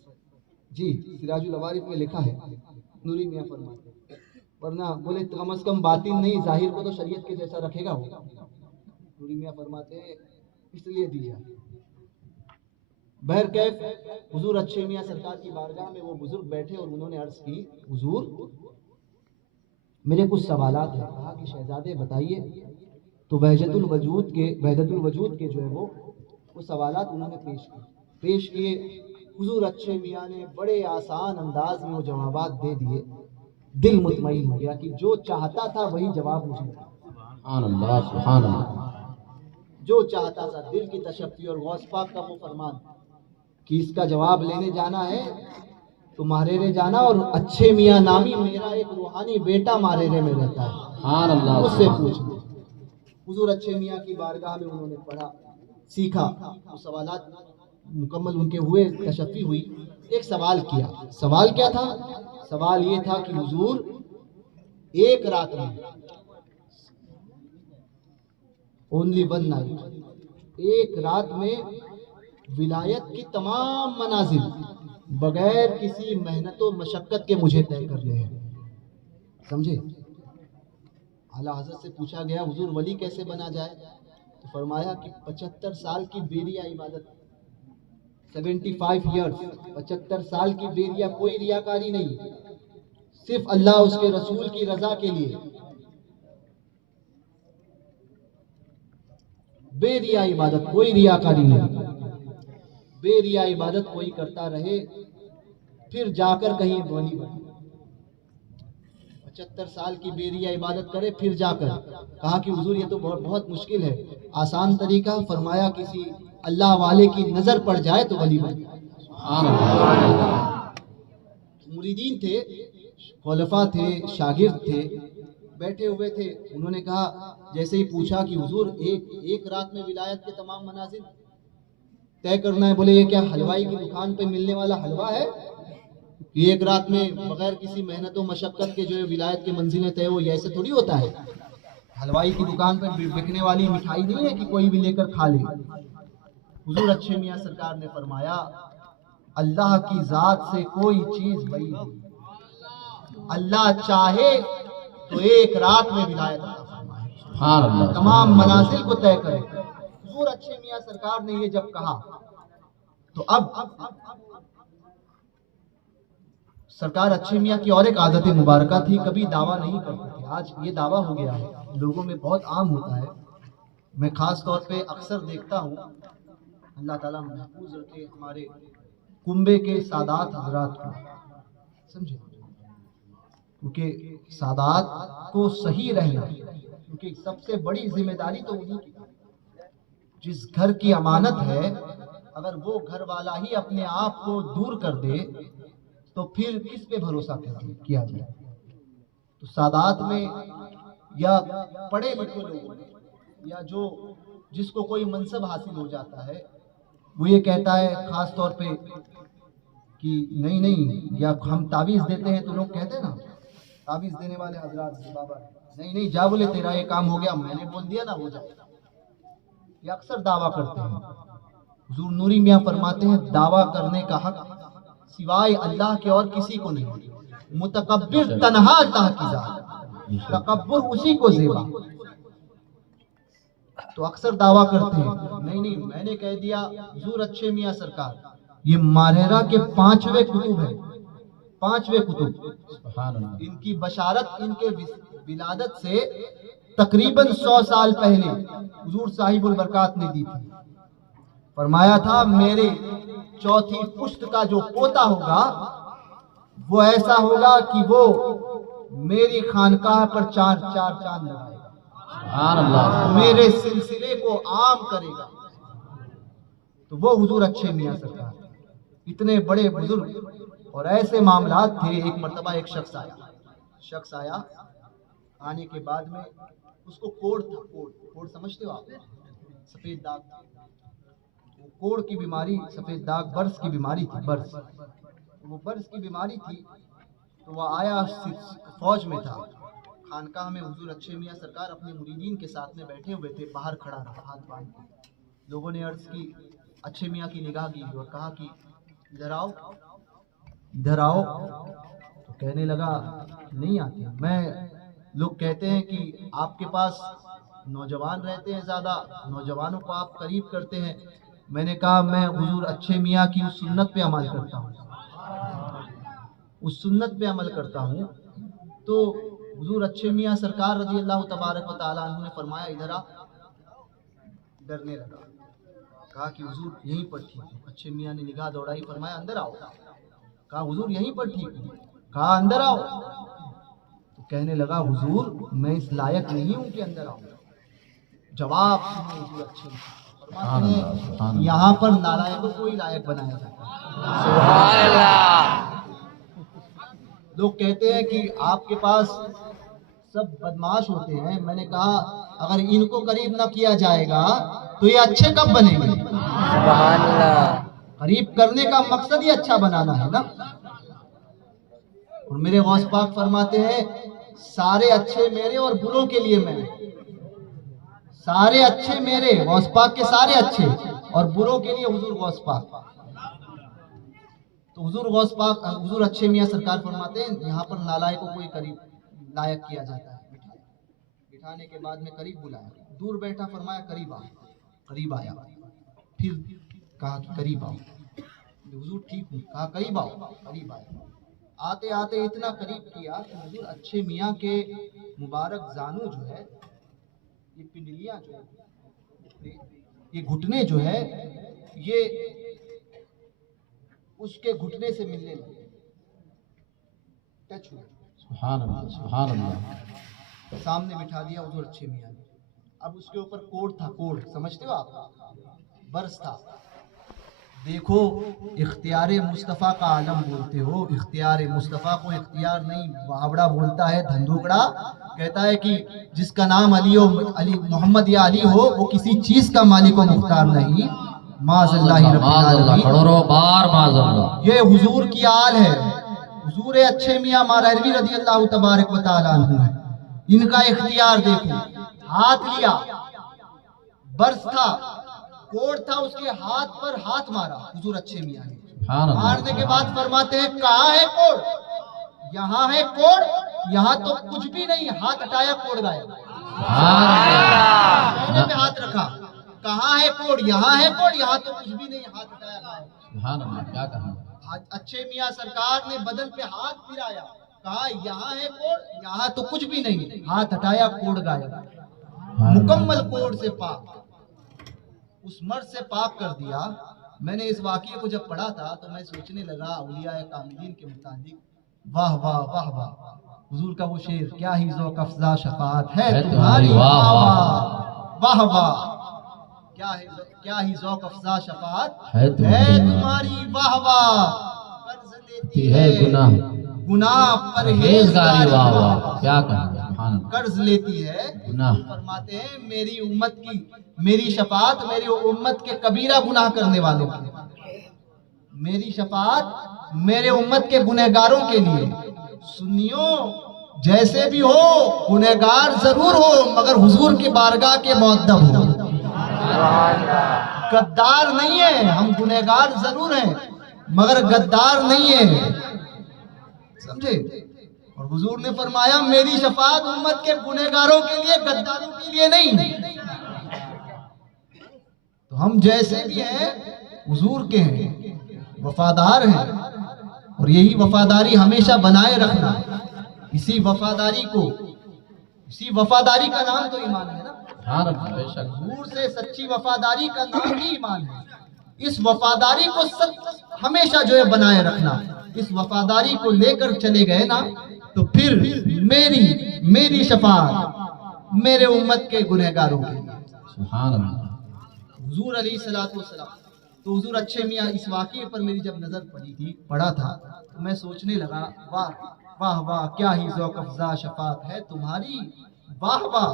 جی سراج العوارف میں لکھا ہے, نوری میاں فرماتے ہیں, ورنہ بولے کم از کم باطن نہیں ظاہر کو تو شریعت کے جیسا رکھے گا وہ. نوری میاں فرماتے ہیں اس لیے دی جائے. بہرکیف حضور اچھے میاں سرکار کی بارگاہ میں وہ بزرگ بیٹھے اور انہوں نے عرض کی حضور میرے کچھ سوالات ہیں. کہا کہ شہزادے بتائیے. تو وحدت الوجود کے جو ہے وہ سوالات انہوں نے پیش کیے. حضور اچھے میاں نے بڑے آسان انداز میں وہ جوابات دے دیے. دل مطمئن ہو گیا کہ جو چاہتا تھا وہی جواب مجھے ملا. سبحان اللہ سبحان اللہ. جو چاہتا تھا، دل کی تشفی اور غوث پاک کا وہ فرمان کہ اس کا جواب لینے جانا ہے تو ماریرے جانا، اور اچھے میاں نامی میرا ایک روحانی بیٹا ماریرے میں رہتا ہے، سبحان اللہ اس سے پوچھ. حضور اچھے میاں کی بارگاہ میں انہوں نے پڑھا، سیکھا، سوالات مکمل ان کے ہوئے، تشفی ہوئی. ایک سوال کیا. سوال کیا تھا؟ سوال یہ تھا کہ حضور ایک رات میں اونلی ون نائٹ، ایک رات میں ولایت کی تمام منازل بغیر کسی محنت و مشقت کے مجھے طے کرنے ہیں. سمجھے؟ اعلیٰ حضرت سے پوچھا گیا حضور ولی کیسے بنا جائے؟ تو فرمایا کہ 75 سال کی بیریا عبادت، 75 ایئرس، 75 سال کی بیریا، کوئی ریاکاری نہیں، صرف اللہ اس کے رسول کی رضا کے لیے، بے ریا عبادت، کوئی ریاکاری نہیں. بے ریا عبادت کوئی کرتا رہے پھر جا کر کہیں ولی بنے. 75 سال کی بے ریا عبادت کرے پھر جا کر. کہا کہ حضور یہ تو بہت مشکل ہے، آسان طریقہ. فرمایا کسی اللہ والے کی نظر پڑ جائے تو ولی بنے. مریدین تھے، خلفاء تھے، شاگرد تھے، بیٹھے ہوئے تھے. انہوں نے کہا، جیسے ہی پوچھا کہ حضور ایک رات میں ولایت کے تمام منازل طے کرنا ہے. بولے یہ کیا حلوائی کی دکان پہ ملنے والا حلوہ ہے؟ یہ ایک رات میں بغیر کسی محنت و مشقت کے جو ہے ولایت کے منزلیں طے ہو، یہ ایسے تھوڑی ہوتا ہے. حلوائی کی دکان پہ بکنے والی مٹھائی نہیں ہے کہ کوئی بھی لے کر کھا لے. حضور اچھے میاں سرکار نے فرمایا اللہ کی ذات سے کوئی چیز بعید نہیں. اللہ چاہے تو ایک رات میں ولایت عطا فرمائے، سبحان اللہ. تمام منازل کو طے کرے. حضور اچھے میاں سرکار نے یہ جب کہا تو اب سرکار اچھے میاں کی اور ایک عادت مبارکہ تھی، کبھی دعویٰ نہیں کرتے تھے. آج یہ دعویٰ ہو گیا ہے، لوگوں میں بہت عام ہوتا ہے. میں خاص طور پہ اکثر دیکھتا ہوں، اللہ تعالیٰ محفوظ رکھے ہمارے کنبے کے سادات حضرات کو، سمجھے، کیونکہ سادات کو صحیح رہنا، کیونکہ سب سے بڑی ذمہ داری تو انہی کی. جس گھر کی امانت ہے اگر وہ گھر والا ہی اپنے آپ کو دور کر دے تو پھر کس پہ بھروسہ کیا جائے. تو سادات میں یا پڑھے لکھے لوگوں میں یا جس کو کوئی منصب حاصل ہو جاتا ہے وہ یہ کہتا ہے خاص طور پہ کہ نہیں، یا ہم تعویذ دیتے ہیں تو لوگ کہتے ہیں نا، تعویذ دینے والے حضرات بابا نہیں جا، بولے تیرا یہ کام ہو گیا، میں نے بول دیا نا ہو جائے. یہ اکثر دعویٰ کرتے ہیں. حضور نوری میاں فرماتے ہیں دعویٰ کرنے کا حق سوائے اللہ کے اور کسی کو نہیں. متکبر تنہا تحقیقات، تکبر اسی کو زیبا. تو اکثر دعویٰ کرتے ہیں نہیں میں نے کہہ دیا. حضور اچھے میاں سرکار یہ ماریرا کے 5ویں کتب ہیں، 5ویں کتب. ان کی بشارت ان کے ولادت سے تقریباً 100 سال پہلے حضور صاحب البرکات نے دی تھی. فرمایا تھا میرے چوتھی پشت کا جو پوتا ہوگا وہ ایسا ہوگا کہ وہ میری خانقاہ پر چار چاند لگائے گا، سبحان اللہ. میرے سلسلے کو عام کرے گا. تو وہ حضور اچھے میاں سرکار اتنے بڑے بزرگ. اور ایسے معاملات تھے. ایک مرتبہ ایک شخص آیا، آنے کے بعد میں اس کو کوڑ تھا. کوڑ سمجھتے ہو آپ؟ سفید داغ. کوڑ کی بیماری، سفید داغ، برس کی بیماری تھی. وہ برس کی بیماری تھی تو وہ آیا، فوج میں تھا. خانقاہ میں حضور اچھے میاں سرکار اپنے مریدین کے ساتھ میں بیٹھے ہوئے تھے. باہر کھڑا رہا ہاتھ باندھ کے. لوگوں نے عرض کی، اچھے میاں کی نگاہ کی اور کہا کہ ادھر آؤ. تو کہنے لگا نہیں آتے. لوگ کہتے ہیں کہ آپ کے پاس نوجوان رہتے ہیں، زیادہ نوجوانوں کو آپ قریب کرتے ہیں. میں نے کہا میں حضور اچھے میاں کی اس سنت پہ عمل کرتا ہوں، تو حضور اچھے میاں سرکار رضی اللہ تبارک و تعالیٰ عنہ نے فرمایا ادھر آ. ڈرنے لگا, کہا کہ حضور یہیں پر ٹھیک ہوں. اچھے میاں نے نگاہ دوڑائی, فرمایا اندر آؤ. کہا حضور یہیں پر ٹھیک ہوں. کہا اندر آؤ. تو کہنے لگا حضور میں اس لائق نہیں ہوں کہ اندر آؤں. جواب سنو حضور اچھے فرماتے ہیں یہاں پر نالائقوں کو ہی لائق بنایا جاتا ہے. سبحان اللہ. لوگ کہتے ہیں کہ آپ کے پاس سب بدماش ہوتے ہیں. میں نے کہا اگر ان کو قریب نہ کیا جائے گا تو یہ اچھے کب بنیں گے؟ سبحان اللہ. قریب کرنے کا مقصد ہی اچھا بنانا ہے نا. اور میرے غوث پاک فرماتے ہیں سارے اچھے میرے اور بروں کے لیے میں. سارے اچھے میرے غوث پاک کے سارے اچھے, اور بروں کے لیے حضور غوث پاک. تو حضور غوث پاک حضور اچھے میاں سرکار فرماتے ہیں یہاں پر نالائق کو کوئی قریب لائق کیا جاتا ہے. بٹھانے کے بعد میں قریب بلایا, دور بیٹھا, فرمایا قریب آ. قریب آیا, پھر کہا کہ قریب آؤ. حضور ٹھیک ہوں. کہا قریب آؤ. قریب آیا. آتے آتے اتنا قریب کیا کہ حضور اچھے میاں کے مبارک زانو جو ہے, یہ پنڈلیاں جو ہے, یہ گھٹنے جو ہے, یہ اس کے گھٹنے سے ملنے لگے, ٹچ ہوئے. سبحان اللہ سبحان اللہ. سامنے بٹھا دیا حضور اچھے میاں نے. اب اس کے اوپر کوڑ تھا, کوڑ سمجھتے ہو آپ, برس تھا. دیکھو اختیار مصطفیٰ کا عالم بولتے ہو, اختیار مصطفیٰ کو اختیار نہیں بابڑا بولتا ہے, دھندوکڑا. کہتا ہے کہ جس کا نام علی محمد یا علی ہو وہ کسی چیز کا مالک و مختار نہیں. معاذ اللہ رب العالمین. یہ حضور کی آل ہے. حضور اچھے میاں ماہروی رضی اللہ تبارک و تعالیٰ عنہ ہے. ان کا اختیار دیکھو, ہاتھ لیا, برس تھا, کوڑ تھا, اس کے ہاتھ پر ہاتھ مارا حضور اچھے میاں نے. مارنے کے بعد فرماتے ہیں کہاں ہے کوڑ؟ یہاں ہے کوڑ. یہاں تو کچھ بھی نہیں. ہاتھ ہٹایا, کوڑ گایا. چہرے پہ ہاتھ رکھا, کہاں ہے کوڑ؟ یہاں ہے کوڑ. یہاں تو کچھ بھی نہیں. ہاتھ ہٹایا, گایا. سبحان اللہ. کیا کہا اچھے میاں سرکار نے بدن پہ ہاتھ پھرایا, کہا یہاں ہے کوڑ, یہاں تو کچھ بھی نہیں. ہاتھ ہٹایا, کوڑ گایا. مکمل کوڑ سے پاک, اس مرد سے پاک کر دیا. میں نے اس واقعے کو جب پڑھا تھا تو میں سوچنے لگا اولیاء کاملین کے متعلق. واہ واہ واہ واہ. حضور کا وہ شعر, کیا ہی ذوق افزا شفاعت ہے تمہاری, واہ واہ واہ واہ. کیا ہی ذوق افزا شفاعت ہے تمہاری, واہ واہ. قرض لیتی ہے گناہ پرہیزگاری, واہ واہ. کیا کہا, قرض لیتی ہے گناہ. فرماتے ہیں میری امت کی, میری شفاعت میری امت کے کبیرہ گناہ کرنے والوں کی, میری شفاعت میرے امت کے گنہگاروں کے لیے. سنیو جیسے بھی ہو گنہگار ضرور ہو مگر حضور کی بارگاہ کے مؤدب ہو. غدار نہیں ہے, ہم گنہگار ضرور ہیں مگر غدار نہیں ہے, سمجھے. اور حضور نے فرمایا میری شفاعت امت کے گنہگاروں کے لیے, غداروں کے لیے نہیں. تو ہم جیسے بھی ہیں حضور کے ہیں, وفادار ہیں, اور یہی وفاداری ہمیشہ بنائے رکھنا. اسی وفاداری کا نام تو ایمان ہے نا. حضور سے سچی وفاداری کا نام ہی ایمان ہے. اس وفاداری کو ہمیشہ جو ہے بنائے رکھنا. اس وفاداری کو لے کر چلے گئے نا تو پھر میری شفاعت میرے امت کے گنہگاروں کے لیے. سبحان اللہ. حضور علیہ الصلوۃ والسلام. تو حضور اچھے میاں اس واقعے پر میری جب نظر پڑا تھا تو میں سوچنے لگا واہ واہ واہ, کیا ہی ذوق افزا شفاعت ہے تمہاری, واہ واہ.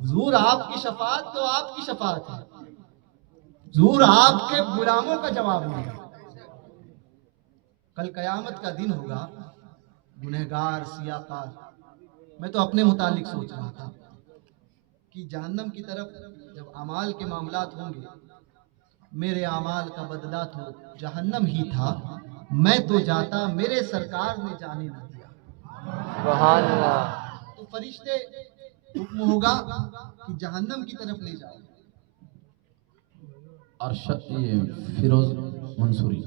حضور آپ کی شفاعت تو آپ کی شفاعت ہے. حضور آپ کے غلاموں کا جواب نہیں. کل قیامت کا دن ہوگا, گنہگار سیاقار. میں تو اپنے متعلق سوچ رہا تھا کہ جہنم کی طرف جب اعمال کے معاملات ہوں گے, میرے اعمال کا بدلہ تو جہنم ہی تھا. میں تو جاتا, میرے سرکار نے جانے نہ دیا. سبحان اللہ. تو فرشتے حکم ہوگا کہ جہنم کی طرف لے جاؤ. اور فیروز منصوری,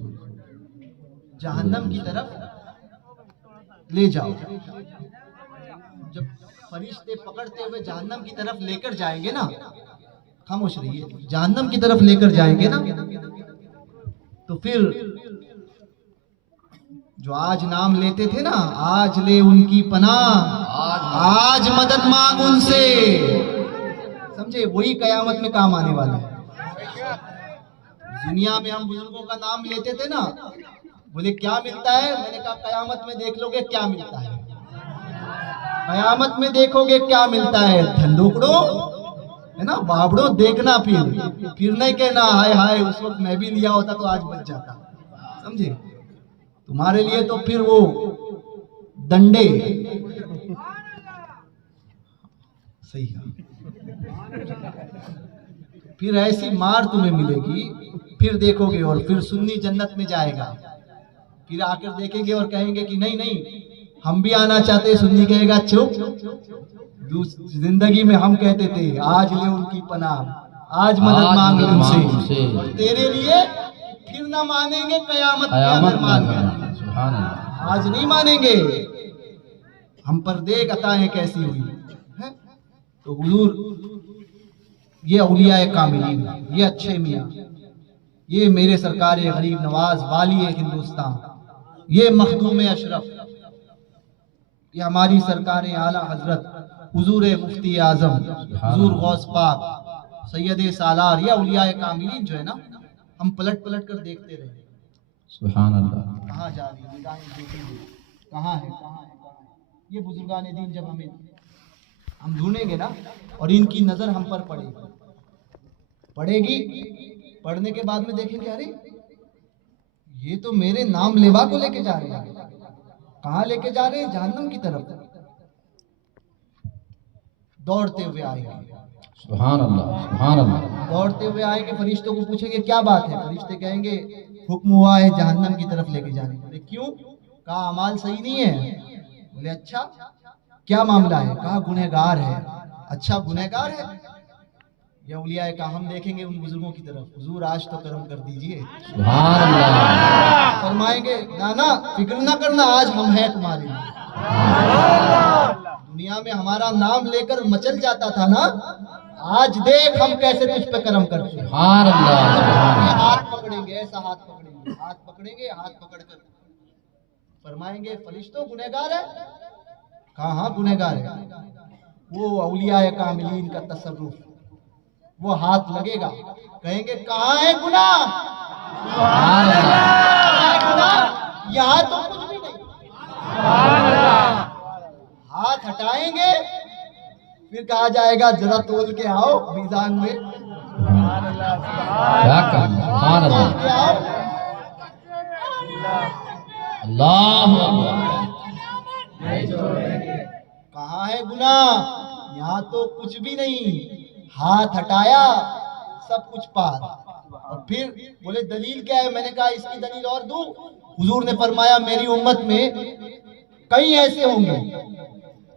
جہنم کی طرف لے جاؤ. جب فرشتے پکڑتے ہوئے جہنم کی طرف لے کر جائیں گے نا، خاموش رہیے، جہنم کی طرف لے کر جائیں گے نا، تو پھر جو آج نام لیتے تھے نا، آج لے ان کی پناہ، آج مدد مانگ ان سے، سمجھے، وہی قیامت میں کام آنے والا ہے۔ دنیا میں ہم بزرگوں کا نام لیتے تھے نا، بولے کیا ملتا ہے؟ میں نے کہا قیامت میں دیکھ لو گے کیا ملتا ہے، قیامت میں دیکھو گے کیا ملتا ہے، دھندوکڑو ہے نا، بابڑو، دیکھنا پھر نہیں کہنا ہائے ہائے اس وقت میں بھی لیا ہوتا تو آج بچ جاتا، سمجھے، تمہارے لیے تو پھر وہ ڈنڈے، صحیح ہے، پھر ایسی مار تمہیں ملے گی، پھر دیکھو گے، اور پھر سنی جنت میں جائے گا، پھر آ کر دیکھیں گے اور کہیں گے کہ نہیں نہیں ہم بھی آنا چاہتے، سنی کہے گا چپ، زندگی میں ہم کہتے تھے آج لے ان کی پناہ، آج مدد مانگ ان سے، اور تیرے لیے پھر نہ مانیں گے قیامت میں اگر مان گئے، آج نہیں مانیں گے، ہم پر دیکھ عطائیں کیسی ہوئی ہیں۔ تو حضور یہ اولیاء کاملین، یہ اچھے میاں، یہ میرے سرکار غریب نواز والی ہندوستان، یہ مخدوم اشرف، یہ ہماری سرکار اعلیٰ حضرت حضور مفتی اعظم حضور غوث پاک سید سالار، یہ اولیاء کاملین جو ہے نا، ہم پلٹ پلٹ کر دیکھتے رہے، سبحان اللہ، کہاں جا رہی ہے نگاہیں، دیکھیں گے کہاں ہے، یہ بزرگان دین جب ہم ڈھونڈیں گے نا، اور ان کی نظر ہم پر پڑے گی، پڑھنے کے بعد میں دیکھیں گے ارے یہ تو میرے نام لیوا کو لے کے جا رہے ہیں، کہاں لے کے جا رہے ہیں؟ جہنم کی طرف، دوڑتے ہوئے آئیں گے، سبحان اللہ، سبحان اللہ، دوڑتے ہوئے آئیں گے، فرشتوں کو پوچھیں گے کیا بات ہے، فرشتے کہیں گے حکم ہوا ہے جہنم کی طرف لے کے جانے، بولے کیوں؟ کہا اعمال صحیح نہیں ہے، بولے اچھا کیا معاملہ ہے؟ کہا گنہگار ہے، اچھا گنہگار ہے، یہ اولیاء کا، ہم دیکھیں گے ان بزرگوں کی طرف، حضور آج تو کرم کر دیجئے، سبحان اللہ، فرمائیں گے نانا فکر نہ کرنا، آج ہم ہیں تمہارے لیے، دنیا میں ہمارا نام لے کر مچل جاتا تھا نا، آج دیکھ ہم کیسے تجھ پہ کرم کرتے ہیں، سبحان اللہ، ہاتھ پکڑیں گے، ایسا ہاتھ پکڑیں گے، ہاتھ پکڑیں گے، ہاتھ پکڑ کر فرمائیں گے فرشتوں گنہگار ہے؟ کہاں ہاں گنہگار ہے، وہ اولیاء کاملین کا تصرف، وہ ہاتھ لگے گا، کہیں گے کہاں ہے گناہ، سبحان اللہ، کہاں ہے گناہ، یہاں تو کچھ بھی نہیں، ہاتھ ہٹائیں گے، پھر کہا جائے گا ذرا تول کے آؤ میزان میں، کیا کہنا، سبحان تول کے اللہ، آؤ، اللہ اکبر، کہاں ہے گناہ، یہاں تو کچھ بھی نہیں، ہاتھ ہٹایا سب کچھ پار، اور پھر بولے دلیل کیا ہے؟ میں نے کہا اس کی دلیل اور دوں، حضور نے فرمایا میری امت میں کئی ایسے ہوں گے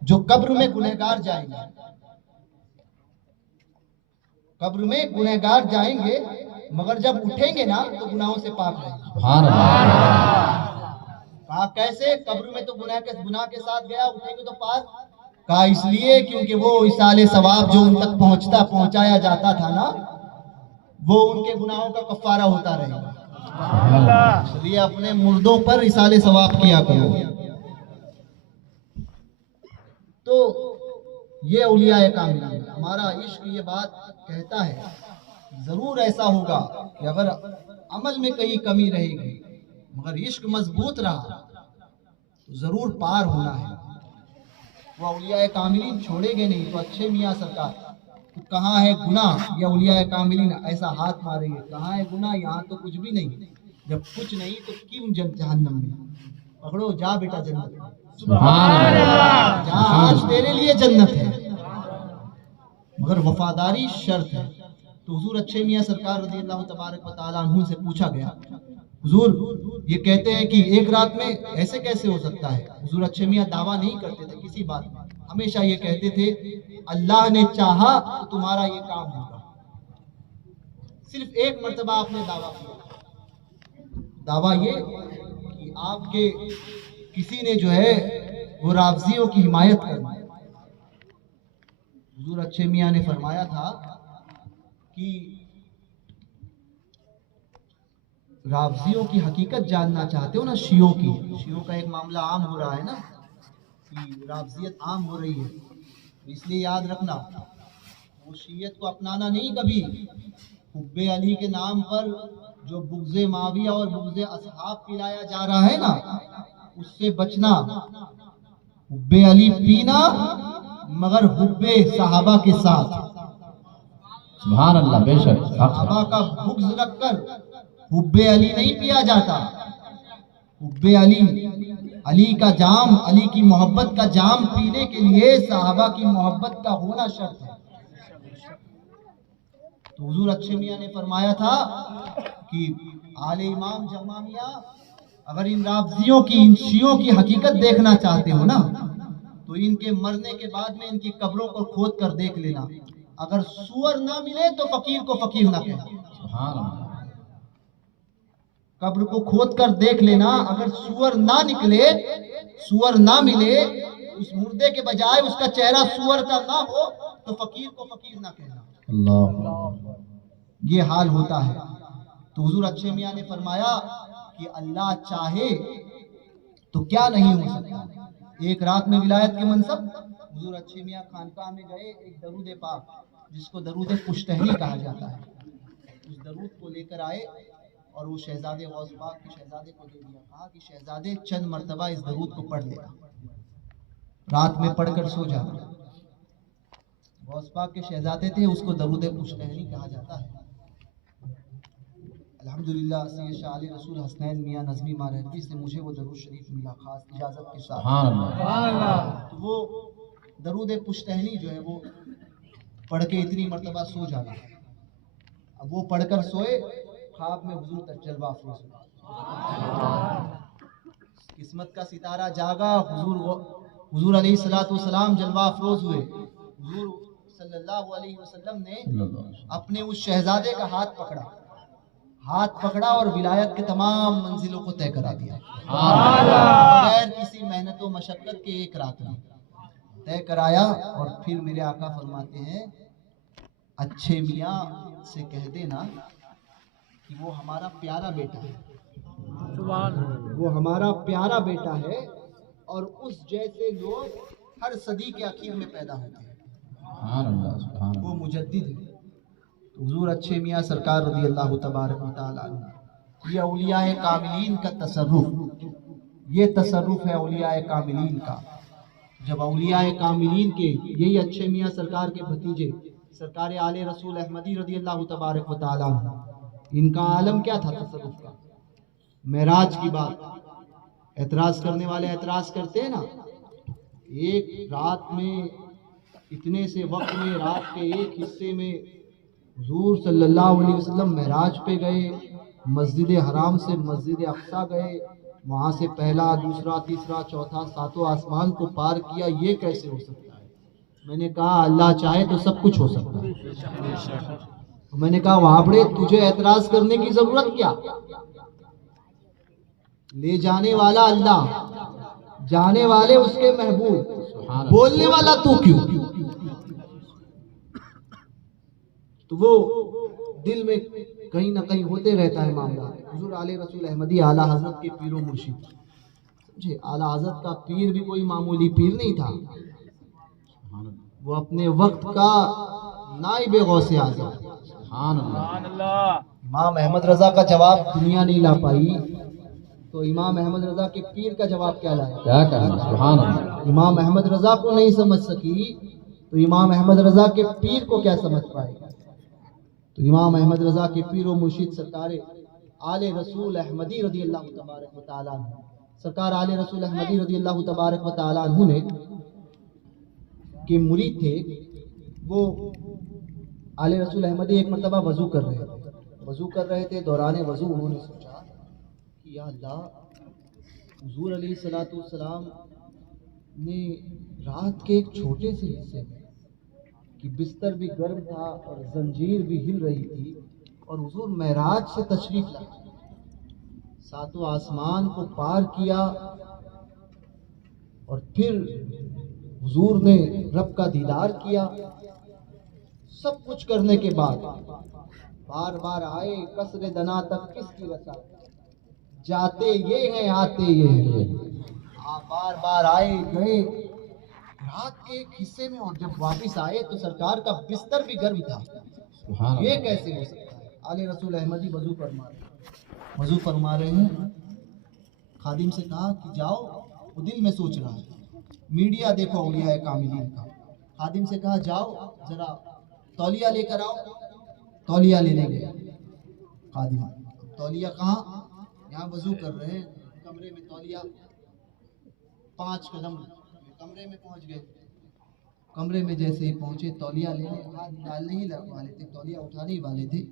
جو قبر میں گنہگار جائیں گے، قبر میں گنہگار جائیں گے، مگر جب اٹھیں گے نا تو گناہوں سے پاک رہیں گے، سبحان اللہ، کہا کیسے؟ قبر میں تو گناہ کے ساتھ گیا، اٹھیں گے تو پاک، کہا اس لیے کیونکہ وہ اصال ثواب جو ان تک پہنچایا جاتا تھا نا، وہ ان کے گناہوں کا کفارہ ہوتا رہے گا، اس لیے اپنے مردوں پر اصال ثواب کیا کرو۔ تو یہ اولیاء کاملین، ہمارا عشق یہ بات کہتا ہے، ضرور ایسا ہوگا کہ اگر عمل میں کہیں کمی رہے گی مگر عشق مضبوط رہا تو ضرور پار ہونا ہے، وہ اولیاء کاملین چھوڑے گے نہیں، تو اچھے میاں سرکار، تو کہاں ہے گناہ، یہ اولیاء کاملین ایسا ہاتھ ماریں گے، کہاں ہے گناہ، یہاں تو کچھ بھی نہیں، جب کچھ نہیں تو کیوں جہنم میں، پکڑو جا بیٹا جنت میں، سبحان اللہ، جہاں آج تیرے لیے جنت ہے، مگر وفاداری شرط ہے۔ تو حضور اچھے میاں سرکار رضی اللہ تبارک و تعالیٰ عنہ سے پوچھا گیا، حضور یہ کہتے ہیں کہ ایک رات میں ایسے کیسے ہو سکتا ہے؟ حضور اچھے میاں دعویٰ نہیں کرتے تھے کسی بات میں، ہمیشہ یہ کہتے تھے اللہ نے چاہا تو تمہارا یہ کام ہوگا، صرف ایک مرتبہ آپ نے دعویٰ کیا، دعویٰ یہ کہ آپ کے کسی نے جو ہے وہ رافضیوں کی حمایت کرنا، حضور اچھے میاں نے فرمایا تھا کہ رافضیوں کی حقیقت جاننا چاہتے ہو نا، شیعوں کا ایک معاملہ عام ہو رہا ہے نا، کہ رافضیت عام ہو رہی ہے، اس لیے یاد رکھنا وہ شیعت کو اپنانا نہیں کبھی. حب علی کے نام پر جو بغض معاویہ اور بغض اصحاب پلایا جا رہا ہے نا، اس سے بچنا. حب علی پینا مگر حب صحابہ کے ساتھ. سبحان اللہ، بے شک صحابہ کا بغض رکھ کر حب علی نہیں پیا جاتا. حب علی کا جام، علی کی محبت کا جام پینے کے لیے صحابہ کی محبت کا ہونا شرط ہے. تو حضور اچھے میاں نے فرمایا تھا کہ آل امام جمامیہ اگر ان رافضیوں کی، ان شیعوں کی حقیقت دیکھنا چاہتے ہو نا، تو ان کے مرنے کے بعد میں ان کی قبروں کو کھود کر دیکھ لینا. اگر سور نہ ملے تو فقیر کو فقیر نہ کہنا. سبحان اللہ. قبر کو کھود کر دیکھ لینا، اگر سور نہ نکلے، سور نہ ملے، اس مردے کے بجائے اس کا چہرہ سور کا نہ ہو تو فقیر کو فقیر نہ کہنا. اللہ، یہ حال ہوتا ہے. تو حضور اچھے میاں نے فرمایا کہ اللہ چاہے تو کیا نہیں ہو سکتا. ایک رات میں ولایت کے منصب، حضور اچھے میاں خانقاہ میں گئے، ایک درود پاک جس کو درود پشتہنی کہا جاتا ہے، اس درود کو لے کر آئے اور وہ شہزادے غوث پاک کے شہزادے کو دے دیا. کہا کہ شہزادے چند مرتبہ اس درود کو پڑھ لینا، رات میں پڑھ کر سو جانا. غوث پاک کے شہزادے تھے، اس کو درود پشتہنی کہا جاتا ہے. الحمدللہ سید شاہ علی رسول حسنین میاں نظمی مارہوی سے مجھے وہ درود شریف ملا خاص اجازت کے ساتھ. سبحان اللہ. تو وہ درود پشتہنی جو ہے وہ پڑھ کے اتنی مرتبہ سو جانا. اب وہ پڑھ کر سوئے، خواب میں حضور تک جلوہ افروز ہوا. قسمت کا ستارہ جاگا، حضور علیہ السلام جلوہ افروز ہوئے. حضور صلی اللہ علیہ وسلم نے اپنے اس شہزادے کا ہاتھ پکڑا اور ولایت کے تمام منزلوں کو طے کرا دیا. بغیر کسی محنت و مشقت کے ایک رات میں طے کرایا. اور پھر میرے آقا فرماتے ہیں اچھے میاں سے کہہ دینا کہ وہ ہمارا پیارا بیٹا ہے، وہ ہمارا پیارا بیٹا ہے، اور اس جیسے لوگ ہر صدی کے اخیر میں پیدا ہوتے ہیں. سبحان اللہ، سبحان اللہ. وہ مجدد ہے. حضور اچھے میاں سرکار رضی اللہ تبارک و تعالیٰ عنہ، یہ اولیاء کاملین کا تصرف، یہ تصرف ہے اولیاء کاملین کا. جب اولیاء کاملین کے، یہی اچھے میاں سرکار کے بھتیجے سرکار آل رسول احمدی رضی اللہ تبارک و تعالیٰ عنہ، ان کا عالم کیا تھا تصرف کا؟ معراج کی بات اعتراض کرنے والے اعتراض کرتے ہیں نا، ایک رات میں، اتنے سے وقت میں، رات کے ایک حصے میں حضور صلی اللہ علیہ وسلم معراج پہ گئے، مسجد حرام سے مسجد اقصیٰ گئے، وہاں سے پہلا، دوسرا، تیسرا، چوتھا، ساتوں آسمان کو پار کیا. یہ کیسے ہو سکتا ہے؟ میں نے کہا اللہ چاہے تو سب کچھ ہو سکتا ہے. میں نے کہا وہاں پڑے تجھے اعتراض کرنے کی ضرورت کیا؟ لے جانے والا اللہ، جانے والے اس کے محبوب، بولنے والا تو کیوں؟ تو وہ دل میں کہیں نہ کہیں ہوتے رہتا ہے معاملہ. حضور علیہ رسول احمدی اعلیٰ حضرت کے پیر و مرشد، سمجھے، اعلیٰ حضرت کا پیر بھی کوئی معمولی پیر نہیں تھا، وہ اپنے وقت کا نائب غوث اعظم. سبحان اللہ. امام احمد رضا کا جواب دنیا نہیں لا پائی، تو امام احمد رضا کے پیر کا جواب کیا لایا؟ کیا کہنا، سبحان اللہ. امام احمد رضا کو نہیں سمجھ سکی تو امام احمد رضا کے پیر کو کیا سمجھ پائے گا؟ تو امام احمد رضا کے پیر و مرشد سرکار آل رسول احمدی رضی اللہ تبارک و تعالیٰ عنہ، سرکار آل رسول احمدی رضی اللہ تبارک و تعالیٰ عنہ نے کے مرید تھے. وہ آل رسول احمدی ایک مرتبہ وضو کر رہے تھے. دوران وضو انہوں نے سوچا کہ یا اللہ، حضور علیہ السلام نے رات کے ایک چھوٹے سے حصے میں کہ بستر بھی گرم تھا اور زنجیر بھی ہل رہی تھی، اور حضور معراج سے تشریف لائے، ساتوں آسمان کو پار کیا، اور پھر حضور نے رب کا دیدار کیا. سب کچھ کرنے کے بعد بار بار آئے قصر دنا تک کس کی رسا، جاتے یہ ہیں آتے یہ ہیں، آپ بار بار آئے گئے رات کے ایک حصے میں، اور جب واپس آئے تو سرکار کا بستر بھی گرم تھا۔ سبحان یہ اللہ، کیسے ہو سکتا ہے؟ آل رسول احمدی وضو فرما رہے ہیں، خادم سے کہا کہ جاؤ، وہ دل میں سوچ رہا ہے، میڈیا دیکھو اولیاء کاملین کا، خادم سے کہا جاؤ ذرا تولیہ لے کر آؤ، تولیہ لینے گئے خادم، تولیہ کہاں؟ یہاں وضو کر رہے ہیں، کمرے میں تولیہ 5 قدم کمرے میں پہنچ گئے، کمرے میں جیسے ہی پہنچے تولیہ لینے ہاتھ ڈالنے ہی والے تھے، تولیہ اٹھانے ہی والے تھے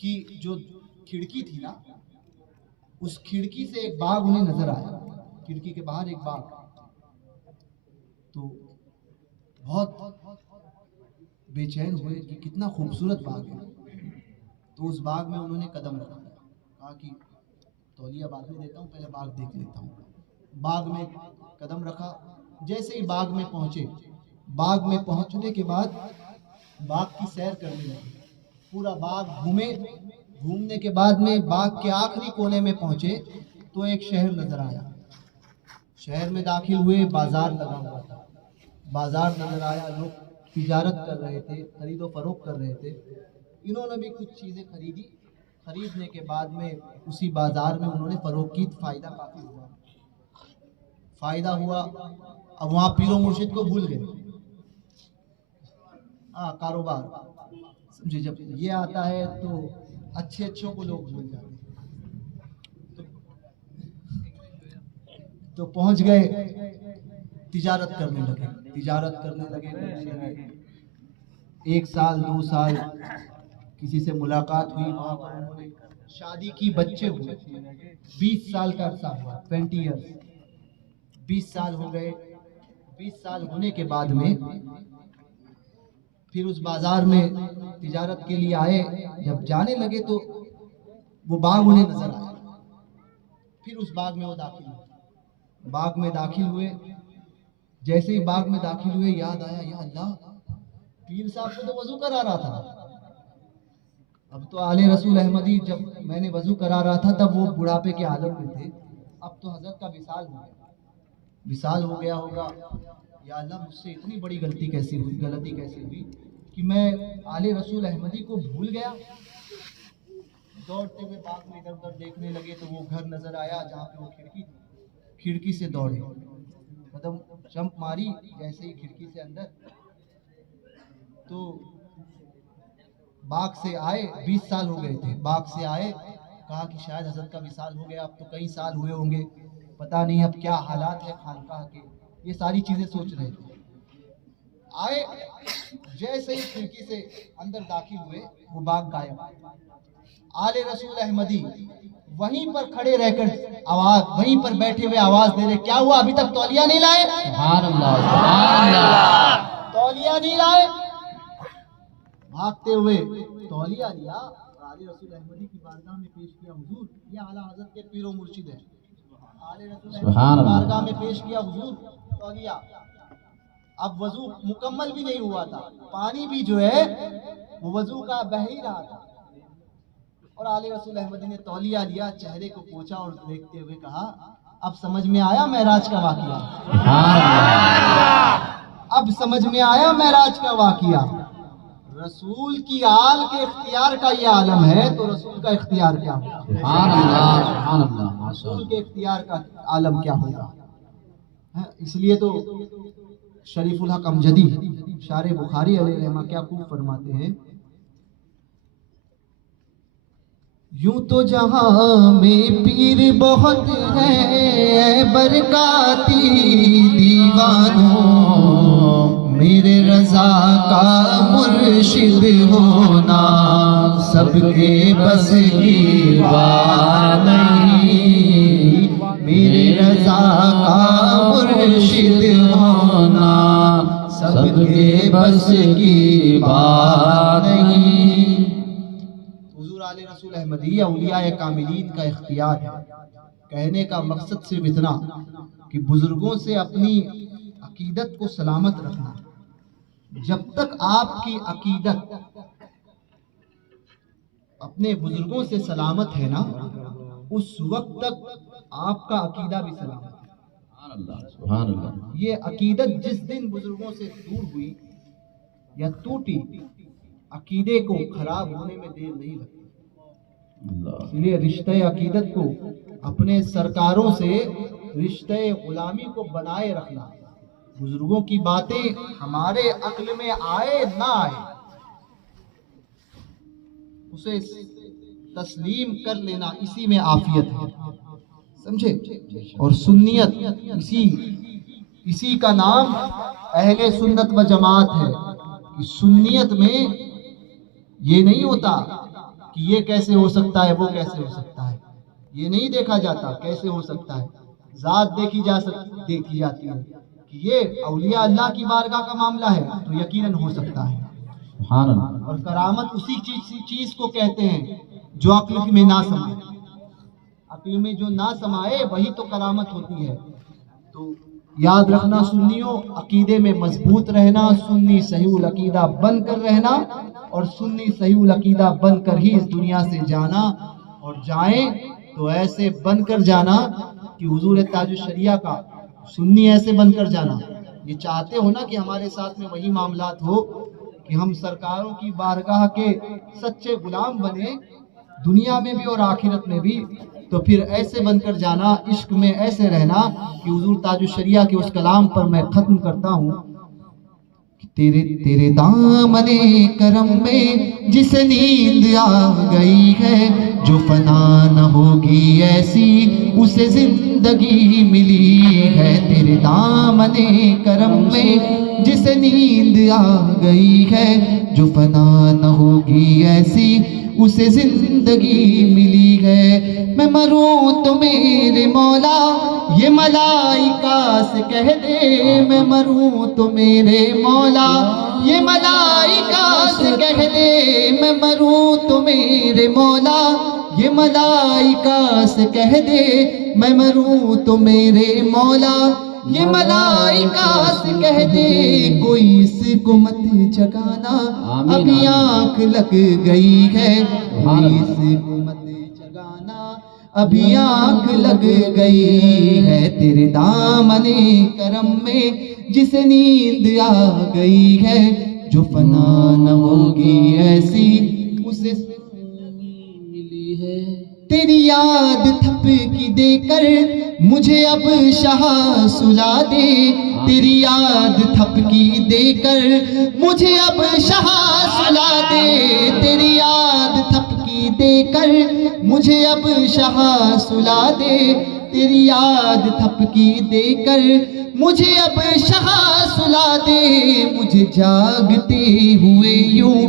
کہ جو کھڑکی تھی نا، اس کھڑکی سے ایک باغ انہیں نظر آیا، کھڑکی کے باہر ایک باغ، تو بہت بے چین ہوئے کہ کتنا خوبصورت باغ ہے، تو اس باغ میں انہوں نے قدم رکھا، کہا کہ تولیہ بعد میں دیتا ہوں، پہلے باغ دیکھ لیتا ہوں، باغ میں قدم رکھا، جیسے ہی باغ میں پہنچے، باغ میں پہنچنے کے بعد باغ کی سیر کرنے لگے، پورا باغ گھومے، گھومنے کے بعد میں باغ کے آخری کونے میں پہنچے تو ایک شہر نظر آیا، شہر میں داخل ہوئے، بازار لگا ہوا تھا، بازار نظر آیا، لوگ تجارت کر رہے تھے، خرید و فروخت کر رہے تھے، انہوں نے بھی کچھ چیزیں خریدی، خریدنے کے بعد میں اسی بازار میں انہوں نے فروخت کی، فائدہ کافی ہوا، فائدہ ہوا، اب وہاں پیر و مرشد کو بھول گئے، کاروبار سمجھے، جب یہ آتا ہے تو اچھے اچھوں کو لوگ بھول جاتے ہیں، تو پہنچ گئے، تجارت کرنے لگے، 1 سال 2 سال کسی سے ملاقات ہوئی، وہاں پر انہوں نے شادی کی، بچے ہوئے، 20 سال کا عرصہ ہوا، 20 ایئرس، 20 سال ہو گئے، 20 سال ہونے کے بعد میں پھر اس بازار میں تجارت کے لیے آئے، جب جانے لگے تو وہ باغ انہیں نظر آیا، پھر اس باغ میں وہ داخل ہوئے، باغ میں داخل ہوئے، جیسے ہی باغ میں داخل ہوئے یاد آیا، یا اللہ، پیر صاحب کو تو وضو کرا رہا تھا، اب تو آل رسول احمدی، جب میں نے وضو کرا رہا تھا تب وہ بڑھاپے کے عالم میں تھے، اب تو حضرت کا وصال ہو گیا ہوگا، یا اللہ مجھ سے اتنی بڑی غلطی کیسی ہوئی کہ میں آل رسول احمدی کو بھول گیا، دوڑتے ہوئے باغ میں ادھر ادھر دیکھنے لگے تو وہ گھر نظر آیا جہاں پہ وہ کھڑکی تھی، کھڑکی سے دوڑے، قدم چمپ ماری، جیسے ہی کھڑکی سے اندر، تو باغ سے آئے، 20 سال ہو گئے تھے، باغ سے آئے، کہا کہ شاید حضرت کا وصال ہو گیا، اب تو کئی سال ہوئے ہوں گے، پتہ نہیں اب کیا حالات ہے خانقاہ کے، یہ ساری چیزیں سوچ رہے تھے، آئے، جیسے ہی کھڑکی سے اندر داخل ہوئے وہ باغ غائب، آل رسول احمدی وہیں پر کھڑے رہ کر آواز، وہیں پر بیٹھے ہوئے آواز دے رہے، کیا ہوا ابھی تک تولیہ نہیں لائے؟ سبحان اللہ، سبحان اللہ، تولیہ نہیں لائے، بھاگتے ہوئے تولیہ لیا، آل رسول احمدی کی بارگاہ میں پیش کیا، حضور یہ اعلیٰ حضرت کے پیر و مرشد ہے، آل رسول احمدی کی بارگاہ میں پیش کیا، حضور تولیہ، اب وضو مکمل بھی نہیں ہوا تھا، پانی بھی جو ہے وہ وضو کا بہہ ہی رہا تھا، اور آل رسول احمدی نے تولیہ لیا، چہرے کو پوچھا اور دیکھتے ہوئے کہا، اب سمجھ میں آیا معراج کا واقعہ، اب سمجھ میں آیا معراج کا واقعہ، رسول کی آل کے اختیار کا یہ عالم ہے تو رسول کا اختیار کیا ہوگا، سبحان اللہ، سبحان اللہ، رسول کے اختیار کا عالم کیا ہوگا، اس لیے تو شریف الحق امجدی شارح بخاری علیہ رحمہ کیا خوب فرماتے ہیں، یوں تو جہاں میں پیر بہت ہے برکاتی دیوانوں، میرے رضا کا مرشد ہونا سب کے بس کی بات نہیں، میرے رضا کا مرشد ہونا سب کے بس کی بات نہیں، حضور آل رسول احمدی اولیاء کاملین کا اختیار ہے، کہنے کا مقصد صرف اتنا کہ بزرگوں سے اپنی عقیدت کو سلامت رکھنا، جب تک آپ کی عقیدت اپنے بزرگوں سے سلامت ہے نا، اس وقت تک آپ کا عقیدہ بھی سلامت ہے۔ سبحان اللہ، سبحان اللہ۔ یہ عقیدت جس دن بزرگوں سے دور ہوئی یا ٹوٹی، عقیدے کو خراب ہونے میں دیر نہیں لگتی۔ اس لیے رشتہ عقیدت کو، اپنے سرکاروں سے رشتہ غلامی کو بنائے رکھنا، بزرگوں کی باتیں ہمارے عقل میں آئے نہ آئے، اسے تسلیم کر لینا، اسی میں عافیت ہے، سمجھے؟ اور سنیت، اسی کا نام اہل سنت و جماعت ہے کہ سنیت میں یہ نہیں ہوتا کہ یہ کیسے ہو سکتا ہے، وہ کیسے ہو سکتا ہے، یہ نہیں دیکھا جاتا کیسے ہو سکتا ہے، ذات دیکھی جاتی ہے کہ یہ اولیاء اللہ کی بارگاہ کا معاملہ ہے تو یقیناً ہو سکتا ہے۔ سبحان اللہ۔ اور کرامت اسی چیز کو کہتے ہیں جو عقل میں نہ سمائے، عقل میں جو نہ سمائے وہی تو کرامت ہوتی ہے۔ تو یاد رکھنا سنیوں، عقیدے میں مضبوط رہنا، سنی صحیح العقیدہ بن کر رہنا، اور سنی صحیح العقیدہ بن کر ہی اس دنیا سے جانا، اور جائیں تو ایسے بن کر جانا کہ حضور تاج الشریعہ کا سنی ایسے بن کر جانا۔ یہ چاہتے ہو نا کہ ہمارے ساتھ میں وہی معاملات ہو کہ ہم سرکاروں کی بارگاہ کے سچے غلام بنے، دنیا میں بھی اور آخرت میں بھی، تو پھر ایسے بن کر جانا، عشق میں ایسے رہنا کہ حضور تاج الشریعہ کے اس کلام پر میں ختم کرتا ہوں کہ تیرے دامن کرم میں جس نیند آ گئی ہے، جو فنا نہ ہوگی ایسی اسے زندگی ملی ہے۔ تیرے دامن کرم میں جس نیند آ گئی ہے، جو فنا نہ ہوگی ایسی اسے زندگی ملی ہے۔ میں مروں تو میرے مولا یہ ملائکہ سے کہہ دے، میں مروں تو میرے مولا یہ ملائکہ سے کہہ دے، میں مروں تو میرے مولا یہ ملائکہ سے کہہ دے، میں مروں تو میرے مولا یہ ملائکہ سے کہہ دے، کوئی اس کو مت جگانا ابھی آنکھ لگ گئی ہے، کوئی اس کو مت جگانا ابھی آنکھ لگ گئی ہے۔ تیرے دامن کرم میں جس نیند آ گئی ہے، جو فنا نہ ہوگی ایسی اسے ملی ہے۔ تیری یاد تھپکی دے کر مجھے اب شاہ سلا دے، تیری یاد تھپکی دے کر مجھے اب شاہ سلا دے، تیری یاد تھپکی دے کر مجھے اب شاہ سلا دے، تیری یاد تھپکی دے کر مجھے اب شاہ سلا دے۔ مجھے جاگتے ہوئے یوں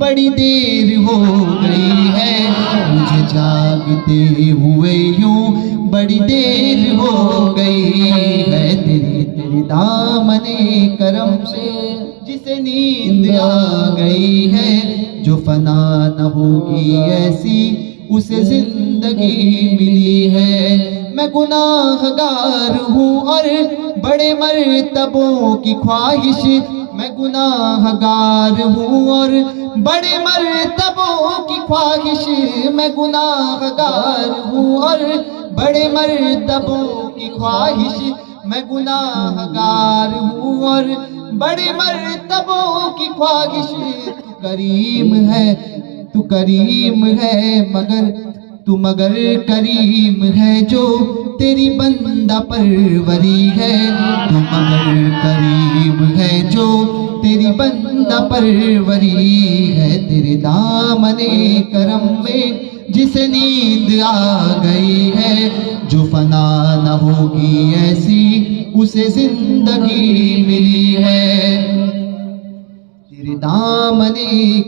بڑی دیر ہو گئی ہے، مجھے جاگتے ہوئے یوں بڑی دیر ہو گئی ہے۔ تیری دامن کرم سے جسے نیند آ گئی ہے، جو فنا نہ ہوگی ایسی اسے زندگی ملی ہے۔ میں گناہ گار ہوں اور بڑے مرتبوں کی خواہش، میں گناہ گار ہوں اور بڑے مرتبوں کی خواہش، میں گناہ گار ہوں اور بڑے مرتبوں کی خواہش، میں گناہ گار ہوں اور بڑے مرتبوں کی خواہش۔ تو کریم ہے، تو کریم ہے مگر کریم ہے جو تیری بندہ پروری ہے، تو مگر کریم ہے جو تیری بندہ پروری ہے۔ تیرے دامن کرم میں جسے نیند آ گئی ہے، جو فنا نہ ہوگی ایسی اسے زندگی ملی ہے۔ تیرے دامن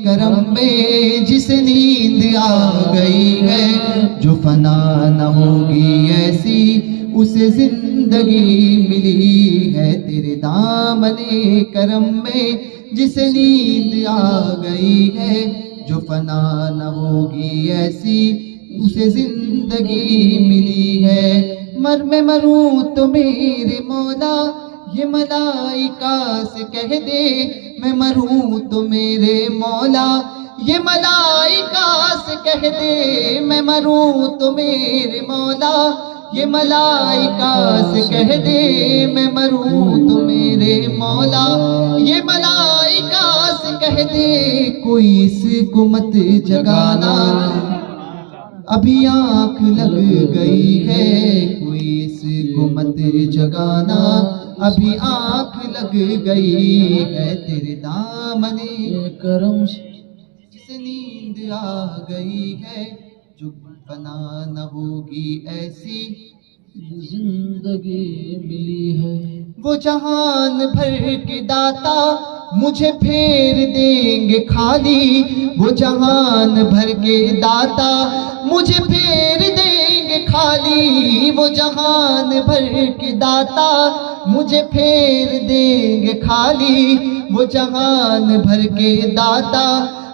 کرم میں جسے نیند آ گئی ہے، جو فنا نہ ہوگی ایسی اسے زندگی ملی ہے۔ تیرے دامن کرم میں جسے نیند آ گئی ہے، جو فنا نہ ہوگی ایسی اسے زندگی ملی ہے۔ میں مروں تو میرے مولا یہ ملائکہ سے کہہ دے میں مروں تو میرے مولا، یہ ملائکہ سے کہہ دے میں مروں تو میرے مولا، یہ ملائکہ سے کہہ دے میں مروں تو میرے مولا، یہ ملائکہ سے کہہ دے کوئی اس کو مت جگانا، ابھی آنکھ لگ گئی ہے، کوئی اس کو مت جگانا، ابھی آنکھ لگ گئی ہے، تیرے دامن کرم سے نیند آ گئی ہے، جو فنا نہ ہوگی ایسی زندگی ملی ہے، وہ جہان بھر کے داتا مجھے پھیر دیں گے خالی، وہ جہان بھر کے داتا مجھے پھیر دیں گے خالی، وہ جہان بھر کے داتا مجھے پھیر دیں گے خالی، وہ جہان بھر کے داتا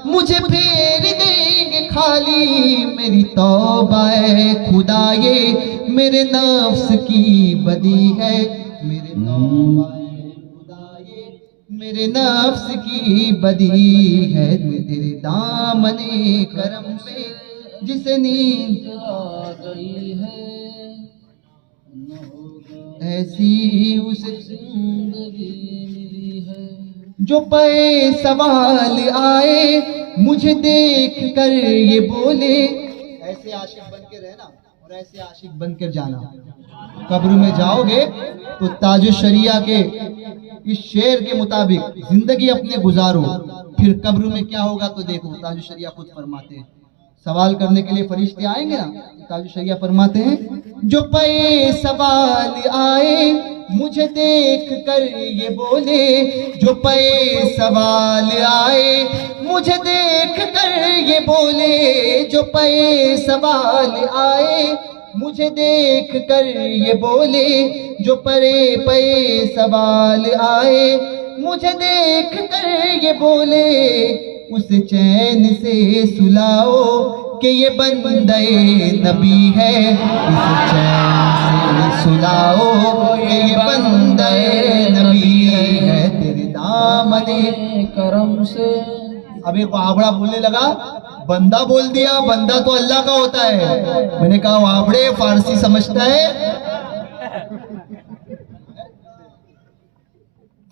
مجھے پھیر دیں گے خالی، میری توبہ ہے خدا یہ میرے نفس کی بدی ہے، میرے توبہ ہے خدا یہ میرے نفس کی بدی ہے، تیرے دامن کرم میں جسے نیند آ گئی ہے، ایسی اسے زندگی ملی ہے، جو پے سوال آئے مجھے دیکھ کر یہ بولے، ایسے عاشق بن کے رہنا اور ایسے عاشق بن کر جانا، قبر میں جاؤ گے تو تاج الشریعہ کے اس شعر کے مطابق زندگی اپنے گزارو، پھر قبر میں کیا ہوگا تو دیکھو، تاج الشریعہ خود فرماتے ہیں، سوال کرنے کے لیے فرشتے آئیں گے نا، تاج الشریعہ فرماتے ہیں جو پے سوال آئے مجھے دیکھ کر یہ بولے، جو پے سوال آئے مجھے دیکھ کر یہ بولے، جو پے سوال آئے مجھے دیکھ کر یہ بولے، جو پے سوال آئے مجھے دیکھ کر یہ بولے، اسے چین سے سلاؤ کہ یہ بندے نبی ہے، اسے چین سے سلاؤ کہ یہ بندے نبی ہے، تیرے دامن کرم سے۔ اب ایک وابڑا بولنے لگا، بندہ بول دیا، بندہ تو اللہ کا ہوتا ہے، میں نے کہا وابڑے فارسی سمجھتا ہے،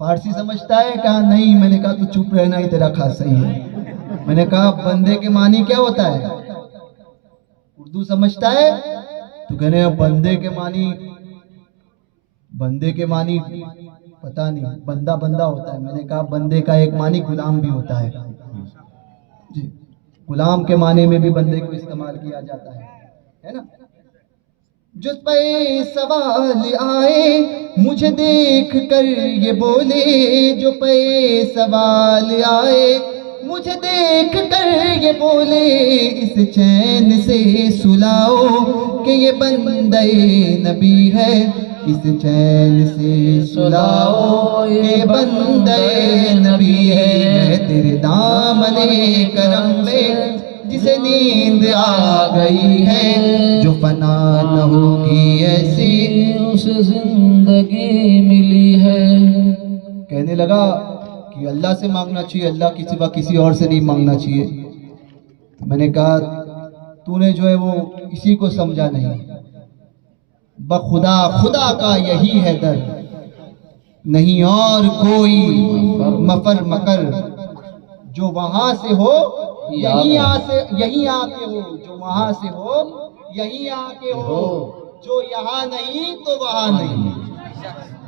فارسی سمجھتا ہے؟ کہا نہیں، میں نے کہا تو چپ رہنا ہی تیرا خاص صحیح ہے، میں نے کہا بندے کے معنی کیا ہوتا ہے؟ اردو سمجھتا ہے؟ تو کہنے بندے کے معنی پتہ نہیں، بندہ بندہ ہوتا ہے، میں نے کہا بندے کا ایک معنی غلام بھی ہوتا ہے، جی غلام کے معنی میں بھی بندے کو استعمال کیا جاتا ہے نا۔ جو پہ سوال آئے مجھے دیکھ کر یہ بولے، جو پہ سوال آئے مجھے دیکھ کر یہ بولے، اس چین سے سلاؤ کہ یہ بندے نبی ہے، اس چین سے سلاؤ کہ یہ بندے نبی ہے، تیرے دامن کرم میں جسے نیند آ گئی ہے، جو فنا نہ ہوگی ایسی اسے زندگی ملی ہے۔ کہنے لگا کہ اللہ سے مانگنا چاہیے، اللہ کے سوا کسی اور سے نہیں مانگنا چاہیے۔ میں نے کہا تو نے جو ہے وہ کسی کو سمجھا نہیں، بخدا خدا کا یہی ہے در، نہیں اور کوئی مفر مکر، جو وہاں سے ہو یہیں آ کے ہو، جو وہاں سے ہو یہیں آ کے ہو، جو یہاں نہیں تو وہاں نہیں،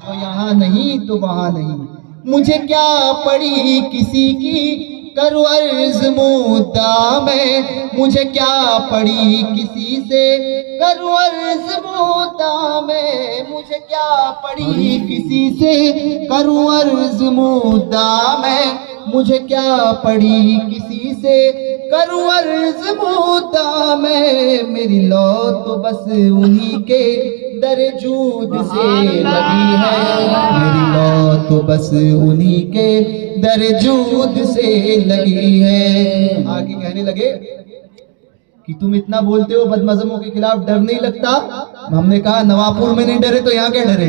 جو یہاں نہیں تو وہاں نہیں، مجھے کیا پڑی کسی کی کرو عرض مدعا میں، مجھے کیا پڑی کسی سے کرو عرض مدعا میں، مجھے کیا پڑی کسی سے کرو عرض مدعا میں، مجھے کیا پڑی کسی سے کرو عرض مدعا میں، میری لو تو بس انہی کے در جود سے لگی ہے، میری لو تو بس انہی کے در جود سے لگی ہے۔ آگے کہنے لگے کہ تم اتنا بولتے ہو بد مذہبوں کے خلاف، ڈر نہیں لگتا؟ ہم نے کہا نواپور میں نہیں ڈرے تو یہاں کیا ڈرے؟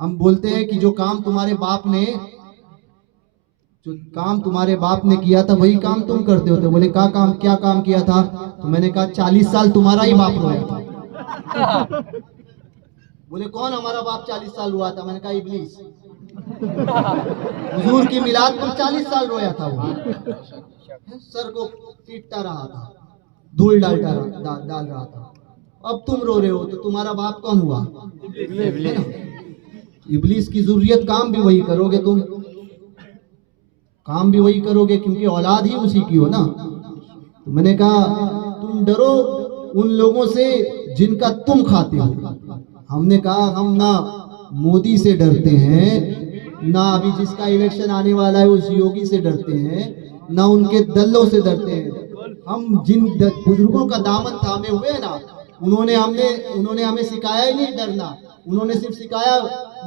ہم بولتے ہیں کہ جو کام تمہارے باپ نے کیا تھا وہی کام تم کرتے ہوتے. بولے کیا کام کیا تھا؟ تو میں نے کہا 40 سال تمہارا ہی باپ رویا تھا. بولے کون ہمارا باپ 40 سال ہوا تھا؟ میں نے کہا ابلیس. حضور کی میلاد پر 40 سال رویا تھا وہ. سر کو پیٹتا رہا تھا, دھول ڈال رہا تھا. اب تم رو رہے ہو تو تمہارا باپ کون ہوا؟ ابلیس کی ذریت. کام بھی وہی کرو گے تم, کام بھی وہی کرو گے کیونکہ اولاد ہی اسی کی ہو نا. تو میں نے کہا تم ڈرو ان لوگوں سے جن کا تم کھاتے ہو. ہم نے کہا ہم نہ مودی سے ڈرتے ہیں, نہ ابھی جس کا الیکشن آنے والا ہے اس یوگی سے ڈرتے ہیں, نہ ان کے دلوں سے ڈرتے ہیں. ہم جن بزرگوں کا دامن تھامے ہوئے نا, انہوں نے ہمیں سکھایا ہی نہیں ڈرنا. انہوں نے صرف سکھایا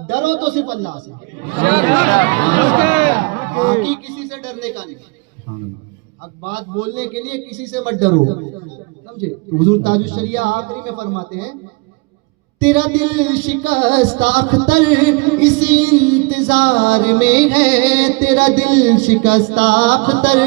ڈرو تو صرف اللہ سے, باقی کسی سے ڈرنے کا نہیں. اب بات بولنے کے لیے کسی سے مت ڈرو, سمجھے؟ تو حضور تاج الشریعہ آخری میں فرماتے ہیں تیرا دل شکستہ اختر اسی انتظار میں ہے, تیرا دل شکستہ اختر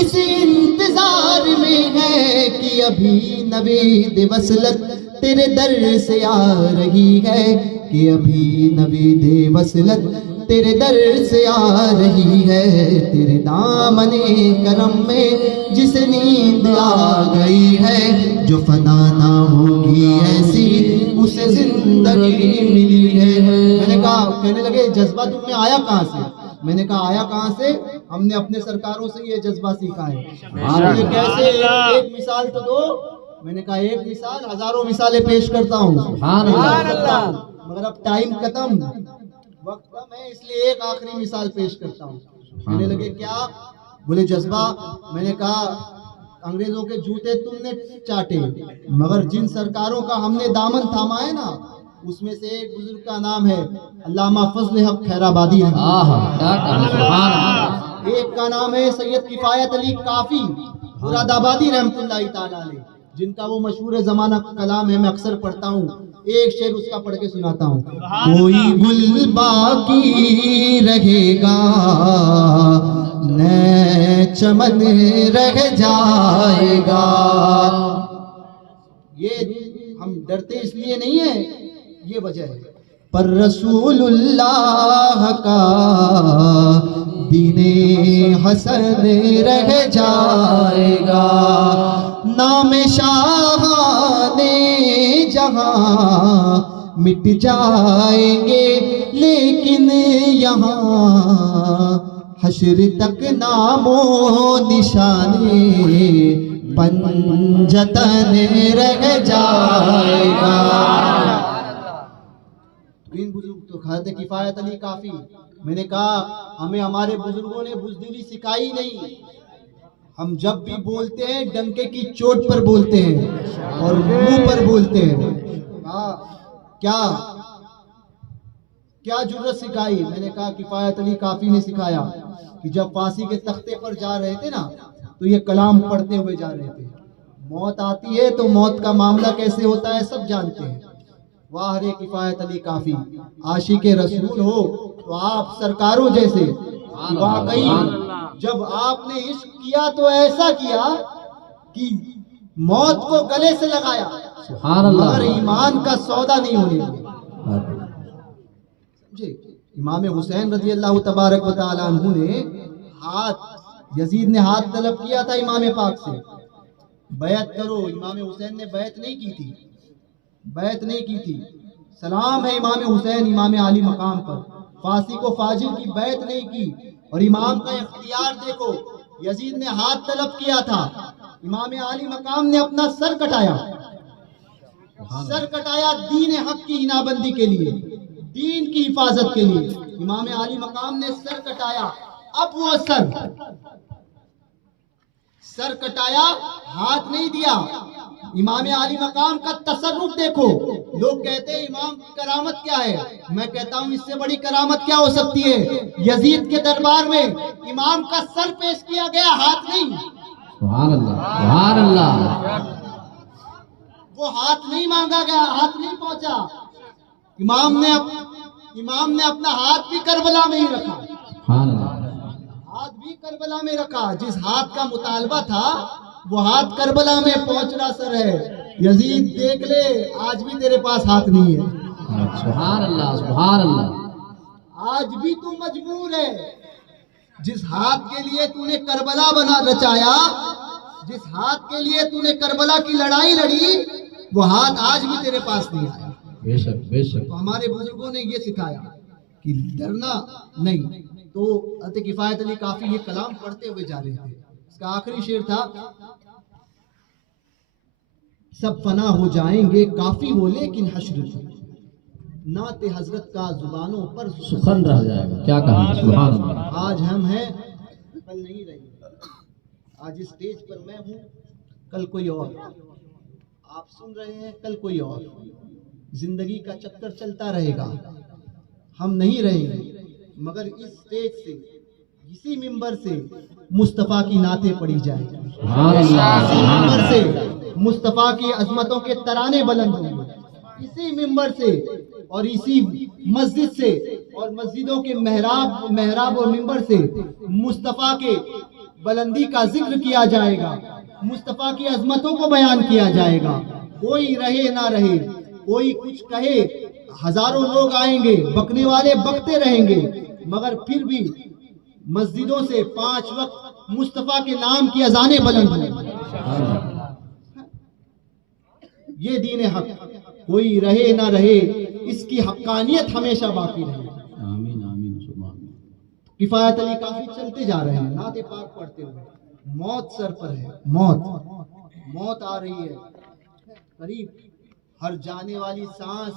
اسی انتظار میں ہے کہ ابھی نوید وصلت تیرے در سے آ رہی ہے, کہ ابھی نوید وصلت تیرے در سے آ رہی ہے. تیرے دامن کرم میں جسے نیند آ گئی ہے, جو فنا نہ ہوگی ایسی اسے زندگی ملی ہے. میں نے کہا, کہنے لگے جذبہ تم میں آیا کہاں سے؟ میں نے کہا آیا کہاں سے؟ ہم نے اپنے سرکاروں سے یہ جذبہ سیکھا ہے. مجھے کیسے ایک مثال تو دو. میں نے کہا ایک مثال, ہزاروں مثالیں پیش کرتا ہوں مگر اب ٹائم ختم, وقت کم ہے, اس لیے ایک آخری مثال پیش کرتا ہوں. کہنے لگے کیا؟ بولے جذبہ. میں نے کہا انگریزوں کے جوتے تم نے چاٹے, مگر جن سرکاروں کا ہم نے دامن تھاما ہے نا, اس میں سے ایک بزرگ کا نام ہے علامہ فضل حق خیرآبادی, ایک کا نام ہے سید کفایت علی کافی مراد آبادی رحمۃ اللہ تعالیٰ علیہ, جن کا وہ مشہور زمانہ کلام ہے, میں اکثر پڑھتا ہوں. ایک شعر اس کا پڑھ کے سناتا ہوں. کوئی گل باقی رہے گا نئے چمن رہ جائے گا. یہ ہم ڈرتے اس لیے نہیں ہیں, یہ وجہ ہے. پر رسول اللہ کا دین حسن رہ جائے گا, نام شاہان جہاں مٹ جائیں گے, لیکن یہاں حشر تک نام و نشانے پنجتن رہ جائے گا. تین بزرگ تو حضرت کفایت علی کافی. میں نے کہا ہمیں ہمارے بزرگوں نے بزدلی سکھائی نہیں. ہم جب بھی بولتے ہیں ڈنکے کی چوٹ پر بولتے ہیں اور منہ پر بولتے ہیں. کیا جرت سکھائی؟ میں نے کہا کفایت علی کافی نے سکھایا کہ جب پھانسی کے تختے پر جا رہے تھے نا, تو یہ کلام پڑھتے ہوئے جا رہے تھے. موت آتی ہے تو موت کا معاملہ کیسے ہوتا ہے سب جانتے ہیں. واہ رے کفایت علی کافی, عاشق رسول ہو تو آپ سرکاروں جیسے. واقعی جب آپ نے عشق کیا تو ایسا کیا کہ موت کو گلے سے لگایا, مگر ایمان کا سودا نہیں ہونے دیا. امام حسین رضی اللہ تبارک و تعالی عنہ نے یزید نے ہاتھ طلب کیا تھا امام پاک سے, بیعت کرو. امام حسین نے بیعت نہیں کی تھی. سلام ہے امام حسین امام عالی مقام پر, فاسق کو فاجر کی بیعت نہیں کی. اور امام کا اختیار دیکھو, یزید نے ہاتھ طلب کیا تھا, امام عالی مقام نے اپنا سر کٹایا دین حق کی ہنابندی کے لیے, دین کی حفاظت کے لیے. امام عالی مقام نے سر کٹایا. اب وہ سر کٹایا, ہاتھ نہیں دیا. امام عالی مقام کا تصرف دیکھو. لوگ کہتے ہیں امام کی کرامت کیا ہے, میں کہتا ہوں اس سے بڑی کرامت کیا ہو سکتی ہے. یزید کے دربار میں امام کا سر پیش کیا گیا, ہاتھ نہیں. سبحان اللہ, سبحان اللہ. وہ ہاتھ نہیں مانگا گیا, ہاتھ نہیں پہنچا. امام نے اپنا ہاتھ بھی کربلا میں ہی رکھا، سبحان اللہ ہاتھ بھی کربلا میں رکھا، جس ہاتھ کا مطالبہ تھا وہ ہاتھ کربلا میں پہنچنا سر ہے، یزید دیکھ لے آج بھی تیرے پاس ہاتھ نہیں ہے، سبحان اللہ سبحان اللہ آج بھی تو مجبور ہے، جس ہاتھ کے لیے تو نے کربلا بنا رچایا، جس ہاتھ کے لیے تو نے کربلا کی لڑائی لڑی، وہ ہاتھ آج بھی تیرے پاس نہیں آیا۔ بے شک بے شک تو ہمارے بزرگوں نے یہ سکھایا کہ ڈرنا نہیں۔ تو حضرت کفایت علی کافی یہ کلام پڑھتے ہوئے جا رہے تھے، اس کا آخری شعر تھا، سب فنا ہو جائیں گے کافی ہو لیکن حشر تھی، نعت حضرت کا زبانوں پر سخن رہ جائے گا، کیا کہا سبحان اللہ آج ہم ہیں کل نہیں رہیں گے، آج اسٹیج پر میں ہوں کل کوئی اور، آپ سن رہے ہیں کل کوئی اور، زندگی کا چکر چلتا رہے گا، ہم نہیں رہیں گے، مگر اس اسٹیج سے اسی ممبر سے مصطفیٰ کی نعتیں پڑھی جائیں گی، سبحان اللہ اسی ممبر سے مصطفیٰ کی عظمتوں کے ترانے بلند ہوں گے، اسی ممبر سے اور اسی مسجد سے اور مسجدوں کے محراب اور ممبر سے مصطفیٰ کے بلندی کا ذکر کیا جائے گا، مصطفیٰ کی عظمتوں کو بیان کیا جائے گا، کوئی رہے نہ رہے، کوئی کچھ کہے، ہزاروں لوگ آئیں گے، بکنے والے بکتے رہیں گے، مگر پھر بھی مسجدوں سے 5 وقت مصطفیٰ کے نام کی اذانیں بلند ہوں، یہ دین حق، کوئی رہے نہ رہے، اس کی حقانیت ہمیشہ باقی رہے۔ آمین آمین سبحان اللہ کفایت علی کافی چلتے جا رہے ہیں نعت پاک پڑھتے ہوئے، موت سر پر ہے، موت آ رہی ہے قریب، ہر جانے والی سانس،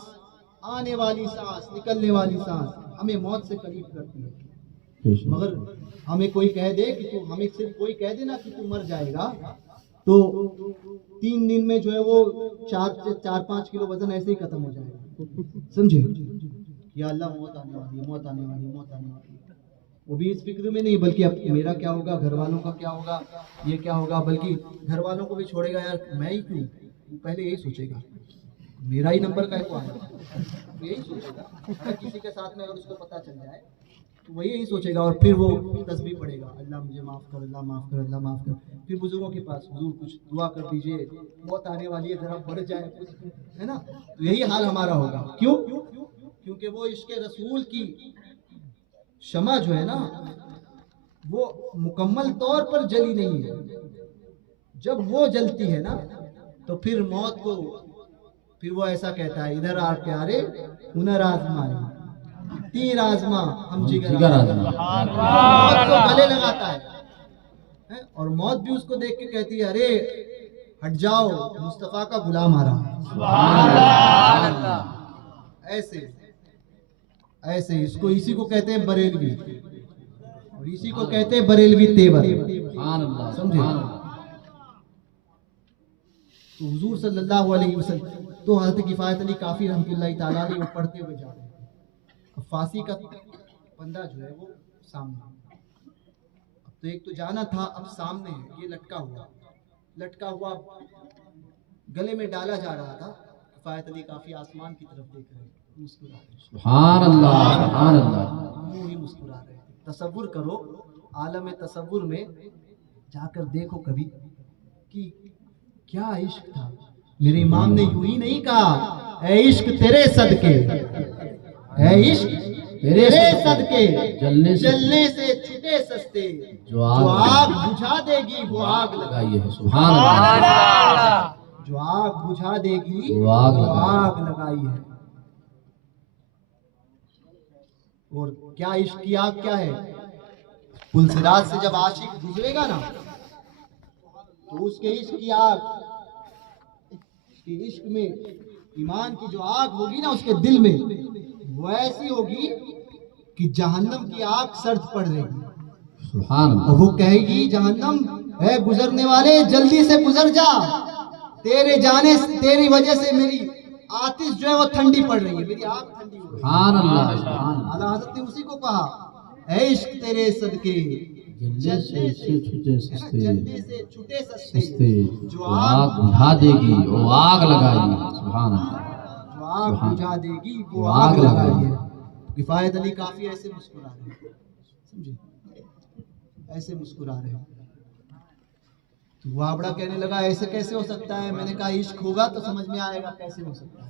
آنے والی سانس، نکلنے والی سانس ہمیں موت سے قریب کرتی ہے، بے شک مگر ہمیں کوئی کہہ دے کہ ہمیں صرف کوئی کہہ دے نا کہ تو مر جائے گا، تو 3 دن میں جو ہے وہ 4-5 کلو وزن ایسے ہی ختم ہو جائے گا، سمجھے؟ یا اللہ موت آنے والی ہے، موت آنے والی ہے، موت آنے والی ہے، وہ بھی اس فکر میں نہیں بلکہ اب میرا کیا ہوگا، گھر والوں کا کیا ہوگا، یہ کیا ہوگا، بلکہ گھر والوں کو بھی چھوڑے گا، یار میں ہی کیوں، پہلے یہی سوچے گا میرا ہی نمبر کا کو آیا، یہی سوچے گا، اگر کسی کے ساتھ میں اگر اس کو پتہ چل جائے تو وہ یہی سوچے گا، اور پھر وہ تسبیح پڑھے گا، اللہ مجھے معاف کر، اللہ معاف کر، اللہ معاف کر، پھر بزرگوں کے پاس حضور کچھ دعا کر دیجئے، موت آنے والی ہے ذرا بڑھ جائے کچھ، ہے نا، تو یہی حال ہمارا ہوگا، کیوں؟ کیونکہ وہ عشق رسول کی شمع جو ہے نا وہ مکمل طور پر جلی نہیں ہے، جب وہ جلتی ہے نا تو پھر موت کو، پھر وہ ایسا کہتا ہے، ادھر آ پیارے ہنر آزمائے، تیر آزما ہم جگر آزما، موت کو گلے لگاتا ہے، اور موت بھی اس کو دیکھ کے کہتی ہے، ارے ہٹ جاؤ مصطفیٰ کا غلام آ رہا ہے، ایسے اس کو، اسی کو کہتے ہیں بریلوی، اور اسی کو کہتے ہیں بریلوی تیور، سبحان اللہ سمجھے؟ تو حضور صلی اللہ علیہ وسلم، تو حضرت کفایت علی کافی رحمۃ اللہ تعالیٰ علیہ وہ پڑھتے ہوئے جا رہے ہیں، اب فاسی کا بندہ جو ہے وہ سامنے، اب تو ایک تو جانا تھا، اب سامنے ہے، یہ لٹکا ہوا گلے میں ڈالا جا رہا تھا، کفایت علی کافی آسمان کی طرف دیکھ رہے ہیں، مسکرا رہے ہیں، سبحان اللہ سبحان اللہ منہ ہی مسکرا رہے ہیں، تصور کرو، عالم تصور میں جا کر دیکھو کبھی کہ کیا عشق تھا، میرے امام نے یوں ہی نہیں کہا، اے عشق تیرے صدقے، اے عشق تیرے صدقے، جلنے سے چھٹے سستے، جو آگ بجھا دے گی وہ آگ لگائی ہے، سبحان اللہ جو آگ بجھا دے گی وہ آگ لگائی ہے، اور کیا عشق کی آگ کیا ہے، پلسرات سے جب عاشق گزرے گا نا تو اس کے عشق کی آگ، اس کے عشق میں ایمان کی جو آگ ہوگی نا اس کے دل میں، وہ ایسی ہوگی کہ جہنم کی آگ سرد پڑ رہے گی، سبحان اللہ اور وہ کہے گی جہنم، اے گزرنے والے جلدی سے گزر جا، تیری وجہ سے میری آتش جو ہے وہ ٹھنڈی پڑ رہی ہے، میری آگ ٹھنڈی ہو رہی ہے، سبحان اللہ سبحان اللہ اعلیٰ حضرت نے اسی کو کہا، اے عشق تیرے صدقے، جلنے سے چھٹے جلنے سے چھٹے سستے، جو آگ بجھا دے گی وہ آگ لگائے گی، سبحان اللہ جو آگ بجھا دے گی وہ آگ لگائی ہے، کفایت علی کافی ایسے مسکرا رہے ہیں, سمجھے, ایسے مسکرا رہے ہیں. تو وابڑا کہنے لگا ایسے کیسے ہو سکتا ہے؟ میں نے کہا عشق ہوگا تو سمجھ میں آئے گا کیسے ہو سکتا ہے.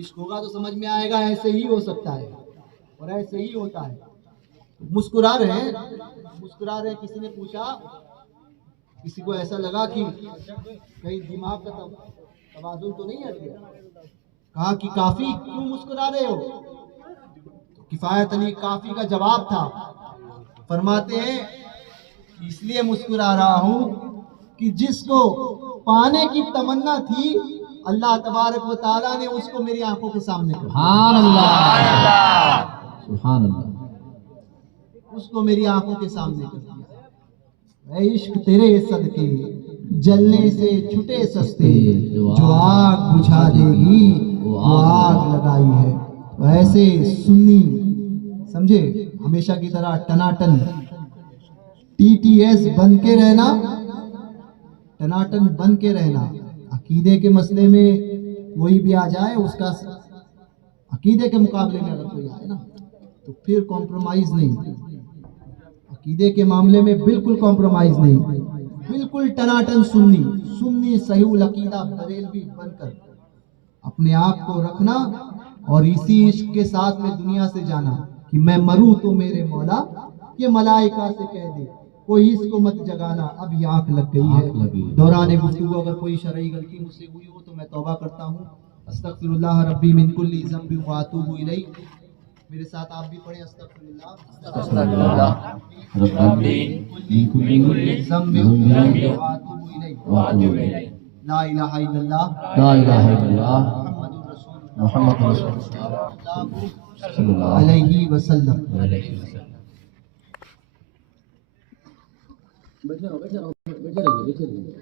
عشق ہوگا تو سمجھ میں آئے گا ایسے ہی ہو سکتا ہے, اور ایسے ہی ہوتا ہے. مسکرا رہے ہیں, مسکرا رہے ہیں. کسی نے پوچھا, کسی کو ایسا لگا کہ کہیں دماغ کا توازن تو نہیں ہٹ گیا. کہا کہ کافی کیوں مسکرا رہے ہو؟ کفایت علی کافی کا جواب تھا, فرماتے ہیں اس لیے مسکرا رہا ہوں کہ جس کو پانے کی تمنا تھی اللہ تبارک و تعالیٰ نے اس کو میری آنکھوں کے سامنے کر دیا. سبحان اللہ, سبحان اللہ. اس کو میری آنکھوں کے سامنے کر دیا. اے عشق تیرے صدقے جلنے سے چھٹے سستے, جو آگ بجھا دے گی وہ آگ لگائی ہے. تو ایسے سنی, سمجھے, ہمیشہ کی طرح ٹناٹن ٹی ٹی ایس بن کے رہنا, ٹناٹن بن کے رہنا. عقیدے کے مسئلے میں کوئی بھی آ جائے, اس کا عقیدے کے مقابلے میں اگر کوئی آئے نا تو پھر کمپرومائز نہیں. عقیدے کے معاملے میں بالکل کمپرومائز نہیں, بالکل ٹناٹن سنی, سنی صحیح العقیدہ بریلوی بن کر اپنے آپ کو رکھنا, اور اسی عشق کے ساتھ میں دنیا سے جانا کہ میں مروں تو میرے مولا یہ ملائکہ سے کہہ دے کوئی اس کو مت جگانا, اب یہ آنکھ لگ گئی ہے. دوران گفتگو اگر کوئی شرعی غلطی مجھ سے ہوئی ہو تو میں توبہ کرتا ہوں. استغفر اللہ ربی من کل ذنب واتوب الیہ. میرے ساتھ آپ بھی پڑھیں استغفر اللہ ربی من کل ذنب واتوب الیہ. لا الہ الا اللہ لا الہ الا اللہ محمد رسول محمد رسول اللہ صلی اللہ علیہ وسلم. علیہ وسلم. بیٹھے رہو, بیٹھے رہو, بیٹھے رہیے, بیٹھے رہیے.